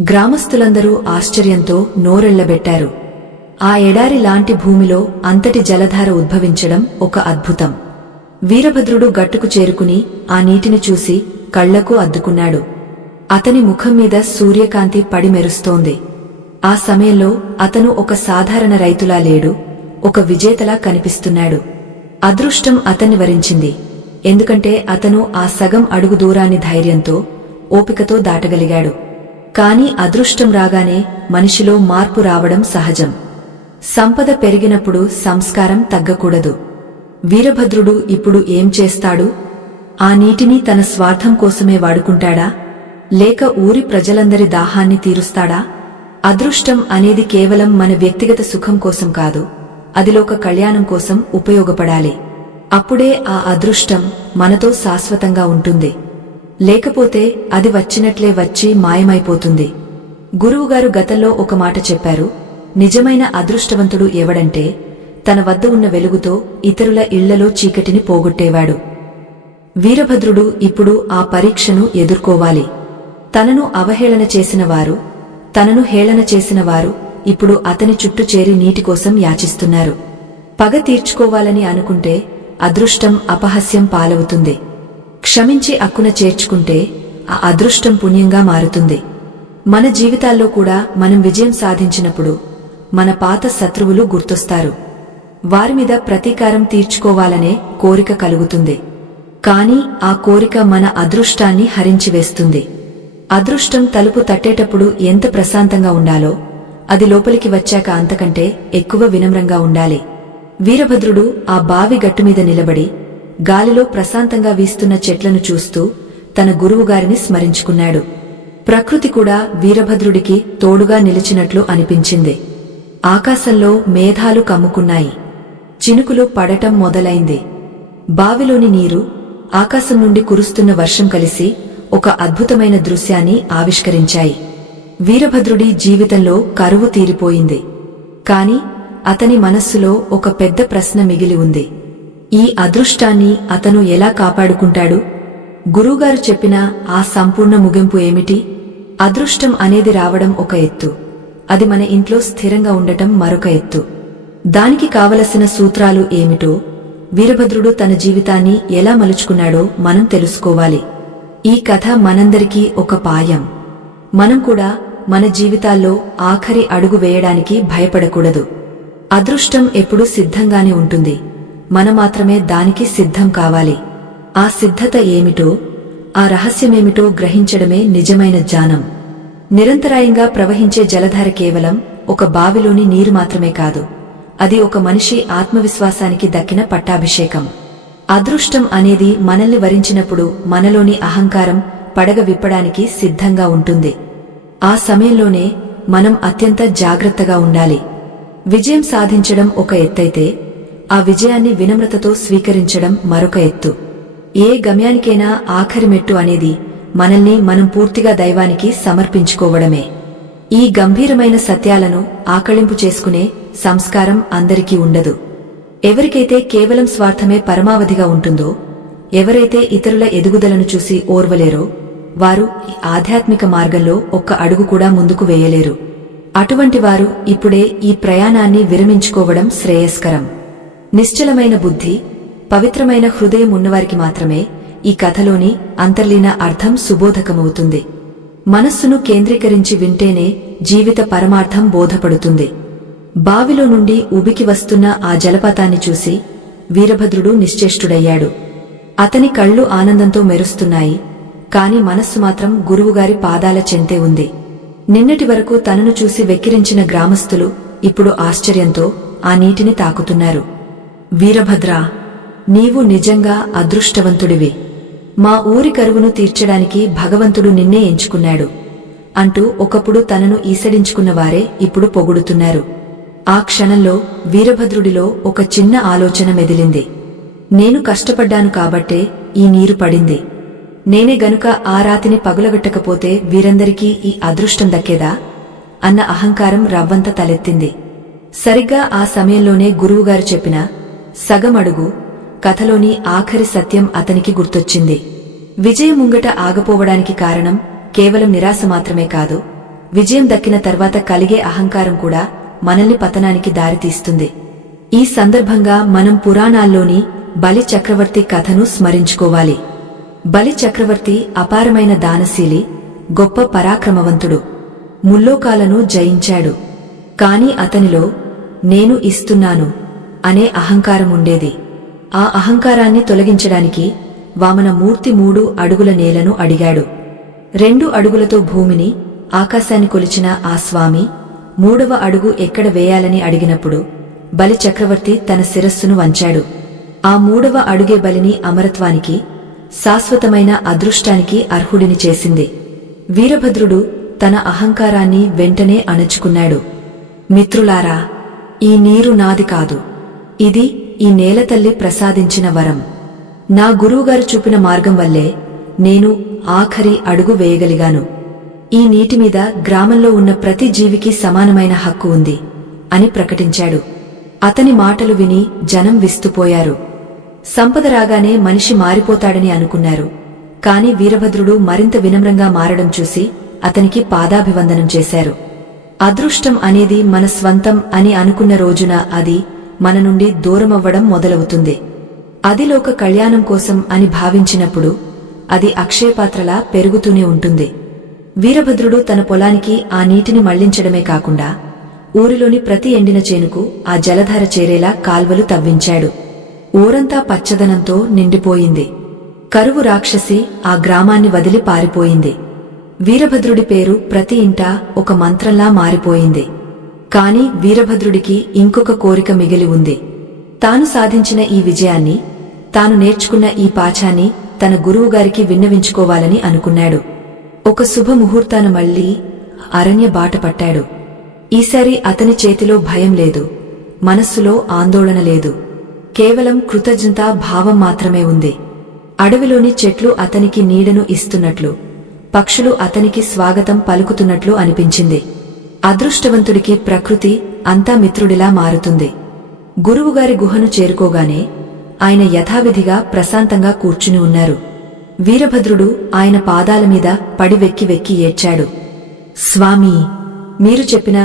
గ్రామస్తులందరూ ఆశ్చర్యంతో నోరెళ్లబెట్టారు. ఆ ఎడారి లాంటి భూమిలో అంతటి జలధార ఉద్భవించడం ఒక అద్భుతం. వీరభద్రుడు గట్టుకు చేరుకుని ఆ నీటిని చూసి కళ్లకు అద్దుకున్నాడు. అతని ముఖం మీద సూర్యకాంతి పడి మెరుస్తోంది. ఆ సమయంలో అతను ఒక సాధారణ రైతులా లేడు, ఒక విజేతలా కనిపిస్తున్నాడు. అదృష్టం అతన్ని వరించింది. ఎందుకంటే అతను ఆ సగం అడుగు దూరాన్ని ధైర్యంతో, ఓపికతో దాటగలిగాడు. కాని అదృష్టం రాగానే మనిషిలో మార్పు రావడం సహజం. సంపద పెరిగినప్పుడు సంస్కారం తగ్గకూడదు. వీరభద్రుడు ఇప్పుడు ఏం చేస్తాడు? ఆ నీటిని తన స్వార్థం కోసమే వాడుకుంటాడా, లేక ఊరి ప్రజలందరి దాహాన్ని తీరుస్తాడా? అదృష్టం అనేది కేవలం మన వ్యక్తిగత సుఖం కోసం కాదు, అది లోక కళ్యాణం కోసం ఉపయోగపడాలి. అప్పుడే ఆ అదృష్టం మనతో శాశ్వతంగా ఉంటుంది. లేకపోతే అది వచ్చినట్లే వచ్చి మాయమైపోతుంది. గురువుగారు గతంలో ఒక మాట చెప్పారు, నిజమైన అదృష్టవంతుడు ఎవడంటే తన వద్ద ఉన్న వెలుగుతో ఇతరుల ఇళ్లలో చీకటిని పోగొట్టేవాడు. వీరభద్రుడు ఇప్పుడు ఆ పరీక్షను ఎదుర్కోవాలి. తనను అవహేళన చేసినవారు, తనను హేళన చేసినవారు ఇప్పుడు అతని చుట్టూ చేరి నీటి కోసం యాచిస్తున్నారు. పగ తీర్చుకోవాలని అనుకుంటే అదృష్టం అపహాస్యం పాలవుతుంది. క్షమించి అక్కున చేర్చుకుంటే ఆ అదృష్టం పుణ్యంగా మారుతుంది. మన జీవితాల్లో కూడా మనం విజయం సాధించినప్పుడు మన పాత శత్రువులు గుర్తొస్తారు. వారి మీద ప్రతీకారం తీర్చుకోవాలనే కోరిక కలుగుతుంది. కాని ఆ కోరిక మన అదృష్టాన్ని హరించివేస్తుంది. అదృష్టం తలుపు తట్టేటప్పుడు ఎంత ప్రశాంతంగా ఉండాలో, అది లోపలికి వచ్చాక అంతకంటే ఎక్కువ వినమ్రంగా ఉండాలి. వీరభద్రుడు ఆ బావి గట్టుమీద నిలబడి గాలిలో ప్రశాంతంగా వీస్తున్న చెట్లను చూస్తూ తన గురువుగారిని స్మరించుకున్నాడు. ప్రకృతి కూడా వీరభద్రుడికి తోడుగా నిలిచినట్లు అనిపించింది. ఆకాశంలో మేఘాలు కమ్ముకున్నాయి. చినుకులు పడటం మొదలైంది. బావిలోని నీరు, ఆకాశం నుండి కురుస్తున్న వర్షం కలిసి ఒక అద్భుతమైన దృశ్యాన్ని ఆవిష్కరించాయి. వీరభద్రుడి జీవితంలో కరువు తీరిపోయింది. కాని అతని మనస్సులో ఒక పెద్ద ప్రశ్న మిగిలి ఉంది. ఈ అదృష్టాన్ని అతను ఎలా కాపాడుకుంటాడు? గురువుగారు చెప్పిన ఆ సంపూర్ణ ముగింపు ఏమిటి? అదృష్టం అనేది రావడం ఒక ఎత్తు, అది మన ఇంట్లో స్థిరంగా ఉండటం మరొక ఎత్తు. దానికి కావలసిన సూత్రాలు ఏమిటో, వీరభద్రుడు తన జీవితాన్ని ఎలా మలుచుకున్నాడో మనం తెలుసుకోవాలి. ఈ కథ మనందరికీ ఒక పాఠం. మనం కూడా మన జీవితాల్లో ఆఖరి అడుగు వేయడానికి భయపడకూడదు. అదృష్టం ఎప్పుడూ సిద్ధంగానే ఉంటుంది, మనం మాత్రమే దానికి సిద్ధం కావాలి. ఆ సిద్ధత ఏమిటో, ఆ రహస్యమేమిటో గ్రహించడమే నిజమైన జ్ఞానం. నిరంతరాయంగా ప్రవహించే జలధార కేవలం ఒక బావిలోని నీరు మాత్రమే కాదు, అది ఒక మనిషి ఆత్మవిశ్వాసానికి దక్కిన పట్టాభిషేకం. అదృష్టం అనేది మనల్ని వరించినప్పుడు మనలోని అహంకారం పడగ విప్పడానికి సిద్ధంగా ఉంటుంది. ఆ సమయంలోనే మనం అత్యంత జాగ్రత్తగా ఉండాలి. విజయం సాధించడం ఒక ఎత్తైతే, ఆ విజయాన్ని వినమ్రతతో స్వీకరించడం మరొక ఎత్తు. ఏ గమ్యానికైనా ఆఖరి మెట్టు అనేది మనల్ని మనం పూర్తిగా దైవానికి సమర్పించుకోవడమే. ఈ గంభీరమైన సత్యాలను ఆకళింపు చేసుకునే సంస్కారం అందరికీ ఉండదు. ఎవరికైతే కేవలం స్వార్థమే పరమావధిగా ఉంటుందో, ఎవరైతే ఇతరుల ఎదుగుదలను చూసి ఓర్వలేరో, వారు ఈ ఆధ్యాత్మిక మార్గంలో ఒక్క అడుగు కూడా ముందుకు వేయలేరు. అటువంటి వారు ఇప్పుడే ఈ ప్రయాణాన్ని విరమించుకోవడం శ్రేయస్కరం. నిశ్చలమైన బుద్ధి, పవిత్రమైన హృదయం ఉన్నవారికి మాత్రమే ఈ కథలోని అంతర్లీన అర్థం సుబోధకమవుతుంది. మనస్సును కేంద్రీకరించి వింటేనే జీవిత పరమార్థం బోధపడుతుంది. బావిలో నుండి ఉబికి వస్తున్న ఆ జలపాతాన్ని చూసి వీరభద్రుడు నిశ్చేష్టుడయ్యాడు. అతని కళ్ళు ఆనందంతో మెరుస్తున్నాయి, కాని మనస్సు మాత్రం గురువుగారి పాదాల చెంతే ఉంది. నిన్నటి వరకు తనను చూసి వెక్కిరించిన గ్రామస్థులు ఇప్పుడు ఆశ్చర్యంతో ఆ నీటిని తాకుతున్నారు. వీరభద్రా, నీవు నిజంగా అదృష్టవంతుడివి. మా ఊరి కరువును తీర్చడానికి భగవంతుడు నిన్నే ఎంచుకున్నాడు అంటూ ఒకప్పుడు తనను ఈసడించుకున్న వారే ఇప్పుడు పొగుడుతున్నారు. ఆ క్షణంలో వీరభద్రుడిలో ఒక చిన్న ఆలోచన మెదిలింది. నేను కష్టపడ్డాను కాబట్టే ఈ నీరు పడింది. నేనే గనుక ఆ రాతిని పగులగొట్టకపోతే వీరందరికీ ఈ అదృష్టం దక్కేదా అన్న అహంకారం రవ్వంత తలెత్తింది. సరిగ్గా ఆ సమయంలోనే గురువుగారు చెప్పిన సగం అడుగు కథలోని ఆఖరి సత్యం అతనికి గుర్తొచ్చింది. విజయం ముంగట ఆగపోవడానికి కారణం కేవలం నిరాశ మాత్రమే కాదు, విజయం దక్కిన తర్వాత కలిగే అహంకారం కూడా మనల్ని పతనానికి దారితీస్తుంది. ఈ సందర్భంగా మనం పురాణాల్లోని బలి చక్రవర్తి కథను స్మరించుకోవాలి. బలి చక్రవర్తి అపారమైన దానశీలి, గొప్ప పరాక్రమవంతుడు. ముల్లోకాలను జయించాడు. కాని అతనిలో నేను ఇస్తున్నాను అనే అహంకారముండేది. ఆ అహంకారాన్ని తొలగించడానికి వామనమూర్తి 3 అడుగుల నేలను అడిగాడు. 2 అడుగులతో భూమిని, ఆకాశాన్ని కొలిచిన ఆ స్వామి 3వ అడుగు ఎక్కడ వేయాలని అడిగినప్పుడు బలి చక్రవర్తి తన శిరస్సును వంచాడు. ఆ 3వ అడుగే బలిని అమరత్వానికి, శాశ్వతమైన అదృష్టానికి అర్హుడిని చేసింది. వీరభద్రుడు తన అహంకారాన్ని వెంటనే అణచుకున్నాడు. మిత్రులారా, ఈ నీరు నాది కాదు, ఇది ఈ నేలతల్లి ప్రసాదించిన వరం. నా గురువుగారు చూపిన మార్గం వల్లే నేను ఆఖరి అడుగు వేయగలిగాను. ఈ నీటిమీద గ్రామంలో ఉన్న ప్రతి జీవికి సమానమైన హక్కు ఉంది అని ప్రకటించాడు. అతని మాటలు విని జనం విస్తుపోయారు. సంపద రాగానే మనిషి మారిపోతాడని అనుకున్నారు. కాని వీరభద్రుడు మరింత వినమ్రంగా మారడం చూసి అతనికి పాదాభివందనం చేశారు. అదృష్టం అనేది మన స్వంతం అని అనుకున్న రోజున అది మన నుండి దూరమవ్వడం మొదలవుతుంది. అది లోక కళ్యాణం కోసం అని భావించినప్పుడు అది అక్షయపాత్రలా పెరుగుతూనే ఉంటుంది. వీరభద్రుడు తన పొలానికి ఆ నీటిని మళ్లించడమే కాకుండా ఊరిలోని ప్రతి ఎండిన చేనుకు ఆ జలధార చేరేలా కాల్వలు తవ్వించాడు. ఊరంతా పచ్చదనంతో నిండిపోయింది. కరువు రాక్షసి ఆ గ్రామాన్ని వదిలి పారిపోయింది. వీరభద్రుడి పేరు ప్రతి ఇంటా ఒక మంత్రంలా మారిపోయింది. కాని వీరభద్రుడికి ఇంకొక కోరిక మిగిలి ఉంది. తాను సాధించిన ఈ విజయాన్ని, తాను నేర్చుకున్న ఈ పాఠాన్ని తన గురువుగారికి విన్నవించుకోవాలని అనుకున్నాడు. ఒక శుభముహూర్తాన మళ్లీ అరణ్య బాట పట్టాడు. ఈసారి అతని చేతిలో భయం లేదు, మనస్సులో ఆందోళన లేదు. కేవలం కృతజ్ఞతా భావం మాత్రమే ఉంది. అడవిలోని చెట్లు అతనికి నీడను ఇస్తున్నట్లు, పక్షులు అతనికి స్వాగతం పలుకుతున్నట్లు అనిపించింది. అదృష్టవంతుడికి ప్రకృతి అంతా మిత్రుడిలా మారుతుంది. గురువుగారి గుహను చేరుకోగానే ఆయన యథావిధిగా ప్రశాంతంగా కూర్చుని ఉన్నారు. వీరభద్రుడు ఆయన పాదాల మీద పడి వెక్కి వెక్కి ఏడ్చాడు. స్వామీ, మీరు చెప్పిన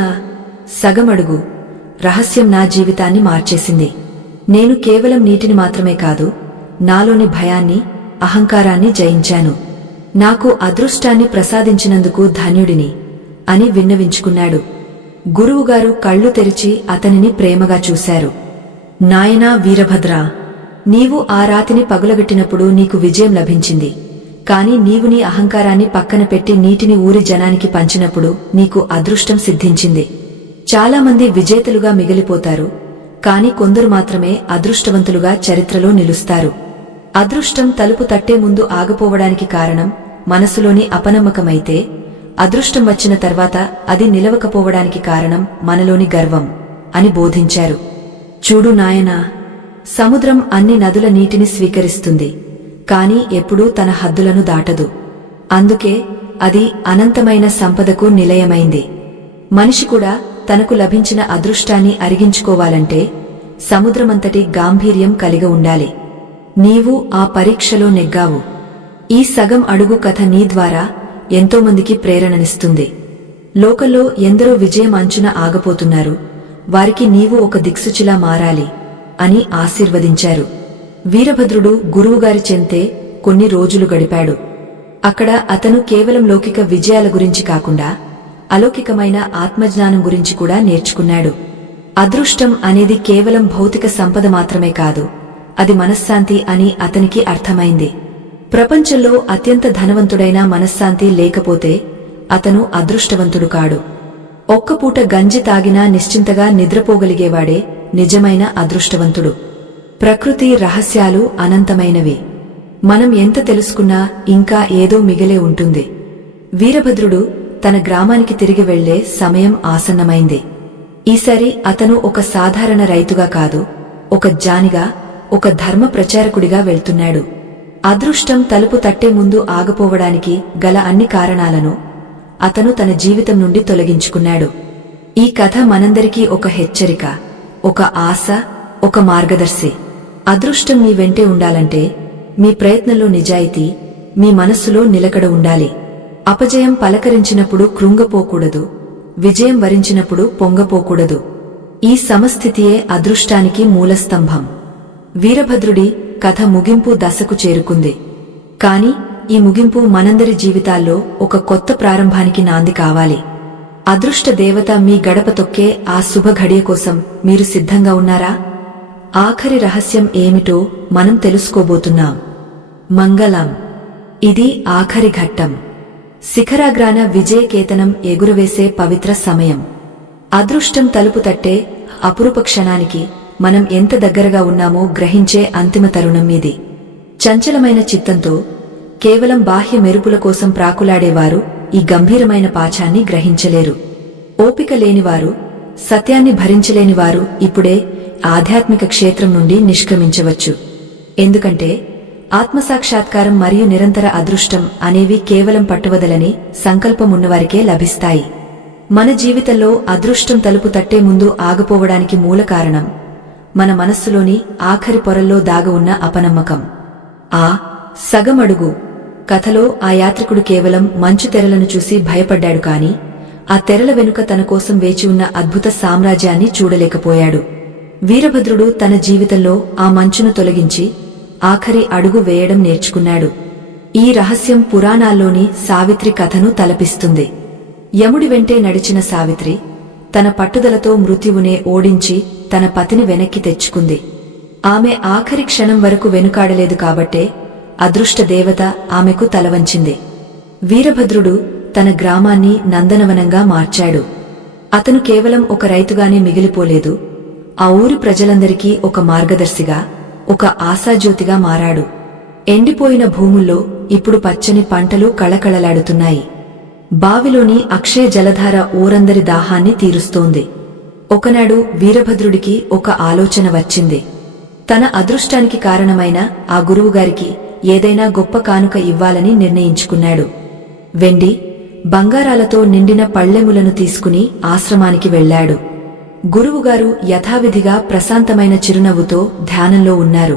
సగమడుగు రహస్యం నా జీవితాన్ని మార్చేసింది. నేను కేవలం నీటిని మాత్రమే కాదు, నాలోని భయాన్ని, అహంకారాన్ని జయించాను. నాకు అదృష్టాన్ని ప్రసాదించినందుకు ధన్యుడిని అని విన్నవించుకున్నాడు. గురువుగారు కళ్ళు తెరిచి అతనిని ప్రేమగా చూశారు. నాయనా వీరభద్రా, నీవు ఆ రాతిని పగులగొట్టినప్పుడు నీకు విజయం లభించింది. కాని నీవు నీ అహంకారాన్ని పక్కన పెట్టి నీటిని ఊరి జనానికి పంచినప్పుడు నీకు అదృష్టం సిద్ధించింది. చాలామంది విజేతలుగా మిగిలిపోతారు, కాని కొందరు మాత్రమే అదృష్టవంతులుగా చరిత్రలో నిలుస్తారు. అదృష్టం తలుపు తట్టే ముందు ఆగిపోవడానికి కారణం మనసులోని అపనమ్మకమైతే, అదృష్టం వచ్చిన తర్వాత అది నిలవకపోవడానికి కారణం మనలోని గర్వం అని బోధించారు. చూడు నాయనా, సముద్రం అన్ని నదుల నీటిని స్వీకరిస్తుంది, కాని ఎప్పుడూ తన హద్దులను దాటదు. అందుకే అది అనంతమైన సంపదకు నిలయమైంది. మనిషి కూడా తనకు లభించిన అదృష్టాన్ని అరిగించుకోవాలంటే సముద్రమంతటి గాంభీర్యం కలిగి ఉండాలి. నీవు ఆ పరీక్షలో నెగ్గావు. ఈ సగం అడుగు కథ నీ ద్వారా ఎంతోమందికి ప్రేరణనిస్తుంది. లోకంలో ఎందరో విజయం అంచున ఆగపోతున్నారు, వారికి నీవు ఒక దిక్సూచిలా మారాలి అని ఆశీర్వదించారు. వీరభద్రుడు గురువుగారి చెంతే కొన్ని రోజులు గడిపాడు. అక్కడ అతను కేవలం లౌకిక విజయాల గురించి కాకుండా అలౌకికమైన ఆత్మజ్ఞానం గురించి కూడా నేర్చుకున్నాడు. అదృష్టం అనేది కేవలం భౌతిక సంపద మాత్రమే కాదు, అది మనశ్శాంతి అని అతనికి అర్థమైంది. ప్రపంచంలో అత్యంత ధనవంతుడైన మనశ్శాంతి లేకపోతే అతను అదృష్టవంతుడు కాడు. ఒక్కపూట గంజి తాగినా నిశ్చింతగా నిద్రపోగలిగేవాడే నిజమైన అదృష్టవంతుడు. ప్రకృతి రహస్యాలు అనంతమైనవి. మనం ఎంత తెలుసుకున్నా ఇంకా ఏదో మిగిలే ఉంటుంది. వీరభద్రుడు తన గ్రామానికి తిరిగి వెళ్లే సమయం ఆసన్నమైంది. ఈసారి అతను ఒక సాధారణ రైతుగా కాదు, ఒక జానిగా, ఒక ధర్మ ప్రచారకుడిగా వెళ్తున్నాడు. అదృష్టం తలుపు తట్టే ముందు ఆగిపోవడానికి గల అన్ని కారణాలను అతను తన జీవితం నుండి తొలగించుకున్నాడు. ఈ కథ మనందరికీ ఒక హెచ్చరిక, ఒక ఆశ, ఒక మార్గదర్శి. అదృష్టం మీ వెంటే ఉండాలంటే మీ ప్రయత్నంలో నిజాయితీ, మీ మనస్సులో నిలకడ ఉండాలి. అపజయం పలకరించినప్పుడు కృంగపోకూడదు, విజయం వరించినప్పుడు పొంగపోకూడదు. ఈ సమస్థితియే అదృష్టానికి మూలస్తంభం. వీరభద్రుడి కథ ముగింపు దశకు చేరుకుంది. కాని ఈ ముగింపు మనందరి జీవితాల్లో ఒక కొత్త ప్రారంభానికి నాంది కావాలి. అదృష్ట దేవత మీ గడప తొక్కే ఆ శుభ ఘడియ కోసం మీరు సిద్ధంగా ఉన్నారా? ఆఖరి రహస్యం ఏమిటో మనం తెలుసుకోబోతున్నాం. మంగళం. ఇది ఆఖరి ఘట్టం. శిఖరాగ్రాన విజయకేతనం ఎగురవేసే పవిత్ర సమయం. అదృష్టం తలుపు తట్టే అపురూప క్షణానికి మనం ఎంత దగ్గరగా ఉన్నామో గ్రహించే అంతిమ తరుణం ఇది. చంచలమైన చిత్తంతో కేవలం బాహ్య మెరుపుల కోసం ప్రాకులాడేవారు ఈ గంభీరమైన పాఠాన్ని గ్రహించలేరు. ఓపిక లేనివారు, సత్యాన్ని భరించలేనివారు ఇప్పుడే ఆధ్యాత్మిక క్షేత్రం నుండి నిష్క్రమించవచ్చు. ఎందుకంటే ఆత్మసాక్షాత్కారం మరియు నిరంతర అదృష్టం అనేవి కేవలం పట్టువదలని సంకల్పమున్నవారికే లభిస్తాయి. మన జీవితంలో అదృష్టం తలుపు తట్టే ముందు ఆగిపోవడానికి మూల కారణం మన మనస్సులోని ఆఖరి పొరల్లో దాగి ఉన్న అపనమ్మకం. ఆ సగమడుగు కథలో ఆ యాత్రికుడు కేవలం మంచు తెరలను చూసి భయపడ్డాడు, కాని ఆ తెరల వెనుక తన కోసం వేచి ఉన్న అద్భుత సామ్రాజ్యాన్ని చూడలేకపోయాడు. వీరభద్రుడు తన జీవితంలో ఆ మంచును తొలగించి ఆఖరి అడుగు వేయడం నేర్చుకున్నాడు. ఈ రహస్యం పురాణాల్లోని సావిత్రి కథను తలపిస్తుంది. యముడి వెంటే నడిచిన సావిత్రి తన పట్టుదలతో మృత్యువునే ఓడించి తన పతిని వెనక్కి తెచ్చుకుంది. ఆమె ఆఖరి క్షణం వరకు వెనుకాడలేదు కాబట్టే అదృష్ట దేవత ఆమెకు తలవంచింది. వీరభద్రుడు తన గ్రామాన్ని నందనవనంగా మార్చాడు. అతను కేవలం ఒక రైతుగానే మిగిలిపోలేదు, ఆ ఊరి ప్రజలందరికీ ఒక మార్గదర్శిగా, ఒక ఆశాజ్యోతిగా మారాడు. ఎండిపోయిన భూముల్లో ఇప్పుడు పచ్చని పంటలు కళకళలాడుతున్నాయి. బావిలోని అక్షయ జలధార ఊరందరి దాహాన్ని తీరుస్తోంది. ఒకనాడు వీరభద్రుడికి ఒక ఆలోచన వచ్చింది. తన అదృష్టానికి కారణమైన ఆ గురువుగారికి ఏదైనా గొప్ప కానుక ఇవ్వాలని నిర్ణయించుకున్నాడు. వెండి, బంగారాలతో నిండిన పళ్ళెములను తీసుకుని ఆశ్రమానికి వెళ్లాడు. గురువుగారు యథావిధిగా ప్రశాంతమైన చిరునవ్వుతో ధ్యానంలో ఉన్నారు.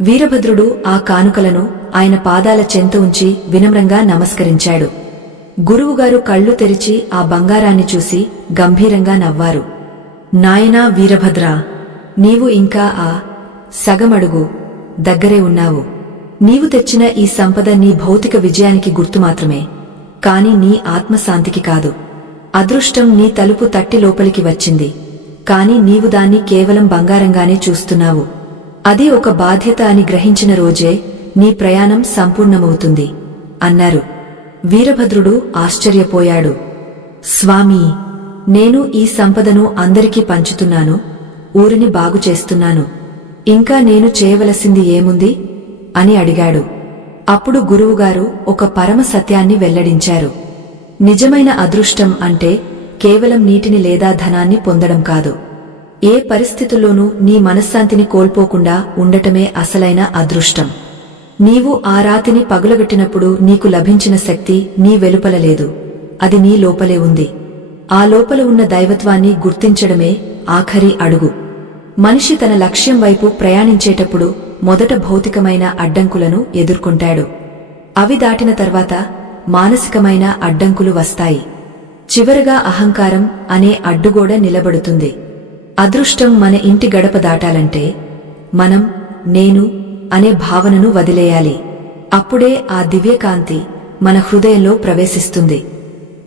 వీరభద్రుడు ఆ కానుకలను ఆయన పాదాల చెంత ఉంచి వినమ్రంగా నమస్కరించాడు. గురువుగారు కళ్ళు తెరిచి ఆ బంగారాన్ని చూసి గంభీరంగా నవ్వారు. నాయనా వీరభద్రా, నీవు ఇంకా ఆ సగమడుగు దగ్గరే ఉన్నావు. నీవు తెచ్చిన ఈ సంపద నీ భౌతిక విజయానికి గుర్తు మాత్రమే, కాని నీ ఆత్మశాంతికి కాదు. అదృష్టం నీ తలుపు తట్టి లోపలికి వచ్చింది, కాని నీవు దాన్ని కేవలం బంగారంగానే చూస్తున్నావు. అది ఒక బాధ్యత అని గ్రహించిన రోజే నీ ప్రయాణం సంపూర్ణమవుతుంది అన్నారు. వీరభద్రుడు ఆశ్చర్యపోయాడు. స్వామీ, నేను ఈ సంపదను అందరికీ పంచుతున్నాను, ఊరిని బాగుచేస్తున్నాను. ఇంకా నేను చేయవలసింది ఏముంది అని అడిగాడు. అప్పుడు గురువుగారు ఒక పరమ సత్యాన్ని వెల్లడించారు. నిజమైన అదృష్టం అంటే కేవలం నీటిని లేదా ధనాన్ని పొందడం కాదు. ఏ పరిస్థితుల్లోనూ నీ మనశ్శాంతిని కోల్పోకుండా ఉండటమే అసలైన అదృష్టం. నీవు ఆ రాతిని పగులగొట్టినప్పుడు నీకు లభించిన శక్తి నీ వెలుపల లేదు, అది నీ లోపలే ఉంది. ఆ లోపల ఉన్న దైవత్వాన్ని గుర్తించడమే ఆఖరి అడుగు. మనిషి తన లక్ష్యం వైపు ప్రయాణించేటప్పుడు మొదట భౌతికమైన అడ్డంకులను ఎదుర్కొంటాడు. అవి దాటిన తర్వాత మానసికమైన అడ్డంకులు వస్తాయి. చివరగా అహంకారం అనే అడ్డుగోడ నిలబడుతుంది. అదృష్టం మన ఇంటి గడప దాటాలంటే మనం నేను అనే భావనను వదిలేయాలి. అప్పుడే ఆ దివ్యకాంతి మన హృదయంలో ప్రవేశిస్తుంది.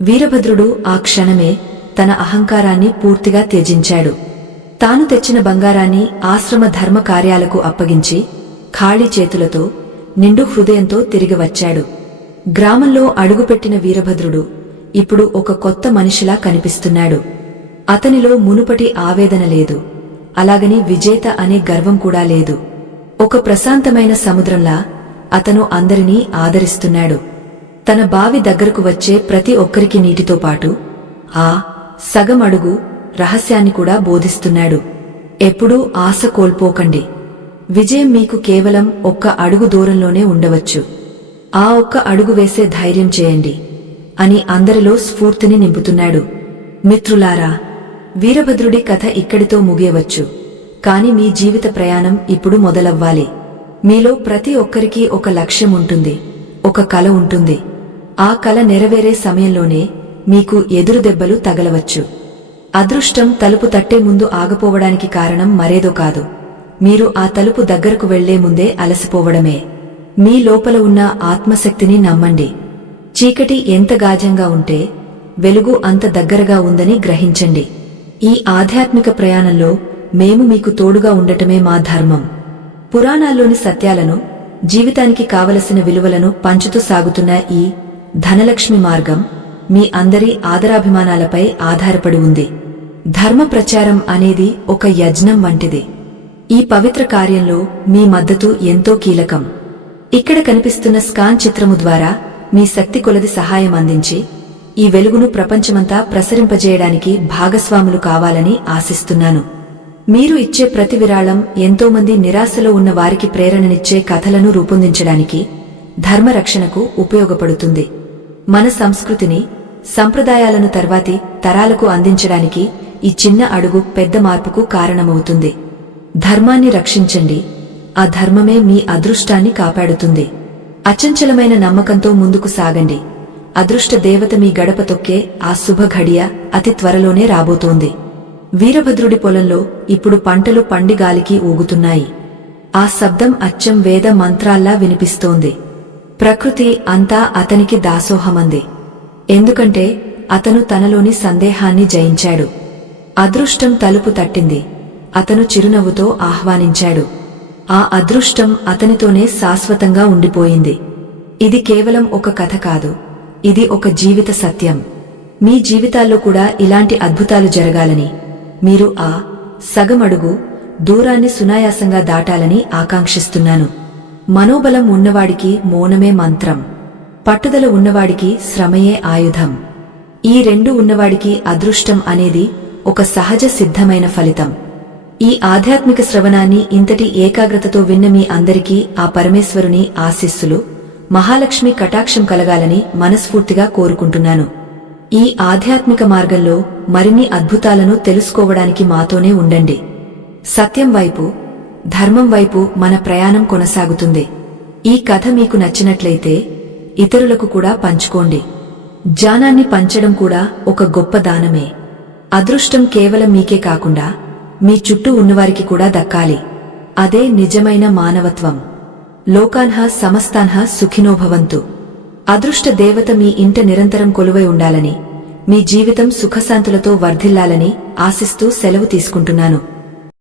వీరభద్రుడు ఆ క్షణమే తన అహంకారాన్ని పూర్తిగా త్యజించాడు. తాను తెచ్చిన బంగారాన్ని ఆశ్రమ ధర్మ కార్యాలకు అప్పగించి ఖాళీ చేతులతో నిండు హృదయంతో తిరిగి వచ్చాడు. గ్రామంలో అడుగుపెట్టిన వీరభద్రుడు ఇప్పుడు ఒక కొత్త మనిషిలా కనిపిస్తున్నాడు. అతనిలో మునుపటి ఆవేదన లేదు, అలాగని విజేత అనే గర్వం కూడా లేదు. ఒక ప్రశాంతమైన సముద్రంలా అతను అందరినీ ఆదరిస్తున్నాడు. తన బావి దగ్గరకు వచ్చే ప్రతి ఒక్కరికి నీటితో పాటు ఆ సగం అడుగు రహస్యాన్ని కూడా బోధిస్తున్నాడు. ఎప్పుడూ ఆశ కోల్పోకండి. విజయం మీకు కేవలం ఒక్క అడుగు దూరంలోనే ఉండవచ్చు. ఆ ఒక్క అడుగు వేసే ధైర్యం చేయండి అని అందరిలో స్ఫూర్తిని నింపుతున్నాడు. మిత్రులారా, వీరభద్రుడి కథ ఇక్కడితో ముగియవచ్చు, కాని మీ జీవిత ప్రయాణం ఇప్పుడు మొదలవ్వాలి. మీలో ప్రతి ఒక్కరికీ ఒక లక్ష్యం ఉంటుంది, ఒక కల ఉంటుంది. ఆ కల నెరవేరే సమయంలోనే మీకు ఎదురుదెబ్బలు తగలవచ్చు. అదృష్టం తలుపు తట్టే ముందు ఆగపోవడానికి కారణం మరేదో కాదు, మీరు ఆ తలుపు దగ్గరకు వెళ్లే ముందే అలసిపోవడమే. మీ లోపల ఉన్న ఆత్మశక్తిని నమ్మండి. చీకటి ఎంత గాఢంగా ఉంటే వెలుగు అంత దగ్గరగా ఉందని గ్రహించండి. ఈ ఆధ్యాత్మిక ప్రయాణంలో మేము మీకు తోడుగా ఉండటమే మా ధర్మం. పురాణాల్లోని సత్యాలను, జీవితానికి కావలసిన విలువలను పంచుతూ సాగుతున్న ఈ ధనలక్ష్మి మార్గం మీ అందరి ఆదరాభిమానాలపై ఆధారపడి ఉంది. ధర్మ ప్రచారం అనేది ఒక యజ్ఞం వంటిది. ఈ పవిత్ర కార్యంలో మీ మద్దతు ఎంతో కీలకం. ఇక్కడ కనిపిస్తున్న స్కాన్ చిత్రము ద్వారా మీ శక్తి కొలది సహాయం అందించి ఈ వెలుగును ప్రపంచమంతా ప్రసరింపజేయడానికి భాగస్వాములు కావాలని ఆశిస్తున్నాను. మీరు ఇచ్చే ప్రతి విరాళం ఎంతోమంది నిరాశలో ఉన్న వారికి ప్రేరణనిచ్చే కథలను రూపొందించడానికి, ధర్మరక్షణకు ఉపయోగపడుతుంది. మన సంస్కృతిని, సంప్రదాయాలను తర్వాతి తరాలకు అందించడానికి ఈ చిన్న అడుగు పెద్ద మార్పుకు కారణమవుతుంది. ధర్మాన్ని రక్షించండి, ఆ ధర్మమే మీ అదృష్టాన్ని కాపాడుతుంది. అచంచలమైన నమ్మకంతో ముందుకు సాగండి. అదృష్ట దేవత మీ గడప తొక్కే ఆ శుభ ఘడియ అతి త్వరలోనే రాబోతోంది. వీరభద్రుడి పొలంలో ఇప్పుడు పంటలు పండి గాలికి ఊగుతున్నాయి. ఆ శబ్దం అచ్చం వేద మంత్రాల్లా వినిపిస్తోంది. ప్రకృతి అంతా అతనికి దాసోహమంది. ఎందుకంటే అతను తనలోని సందేహాన్ని జయించాడు. అదృష్టం తలుపు తట్టింది. అతను చిరునవ్వుతో ఆహ్వానించాడు. ఆ అదృష్టం అతనితోనే శాశ్వతంగా ఉండిపోయింది. ఇది కేవలం ఒక కథ కాదు, ఇది ఒక జీవిత సత్యం. మీ జీవితాల్లో కూడా ఇలాంటి అద్భుతాలు జరగాలని, మీరు ఆ సగమడుగు దూరాన్ని సునాయాసంగా దాటాలని ఆకాంక్షిస్తున్నాను. మనోబలం ఉన్నవాడికి మౌనమే మంత్రం, పట్టుదల ఉన్నవాడికి శ్రమయే ఆయుధం. ఈ రెండు ఉన్నవాడికి అదృష్టం అనేది ఒక సహజ సిద్ధమైన ఫలితం. ఈ ఆధ్యాత్మిక శ్రవణాన్ని ఇంతటి ఏకాగ్రతతో విన్న మీ అందరికీ ఆ పరమేశ్వరుని ఆశీస్సులు, మహాలక్ష్మి కటాక్షం కలగాలని మనస్ఫూర్తిగా కోరుకుంటున్నాను. ఈ ఆధ్యాత్మిక మార్గంలో మరిన్ని అద్భుతాలను తెలుసుకోవడానికి మాతోనే ఉండండి. సత్యం వైపు, ధర్మం వైపు మన ప్రయాణం కొనసాగుతుంది. ఈ కథ మీకు నచ్చినట్లయితే ఇతరులకు కూడా పంచుకోండి. జ్ఞానాన్ని పంచడం కూడా ఒక గొప్ప దానమే. అదృష్టం కేవలం మీకే కాకుండా మీ చుట్టూ ఉన్నవారికి కూడా దక్కాలి. అదే నిజమైన మానవత్వం. లోకాన్హ సమస్తాన్హ సుఖినో భవంతు. అదృష్ట దేవత మీ ఇంట నిరంతరం కొలువై ఉండాలని, మీ జీవితం సుఖశాంతులతో వర్ధిల్లాలని ఆశిస్తూ సెలవు తీసుకుంటున్నాను.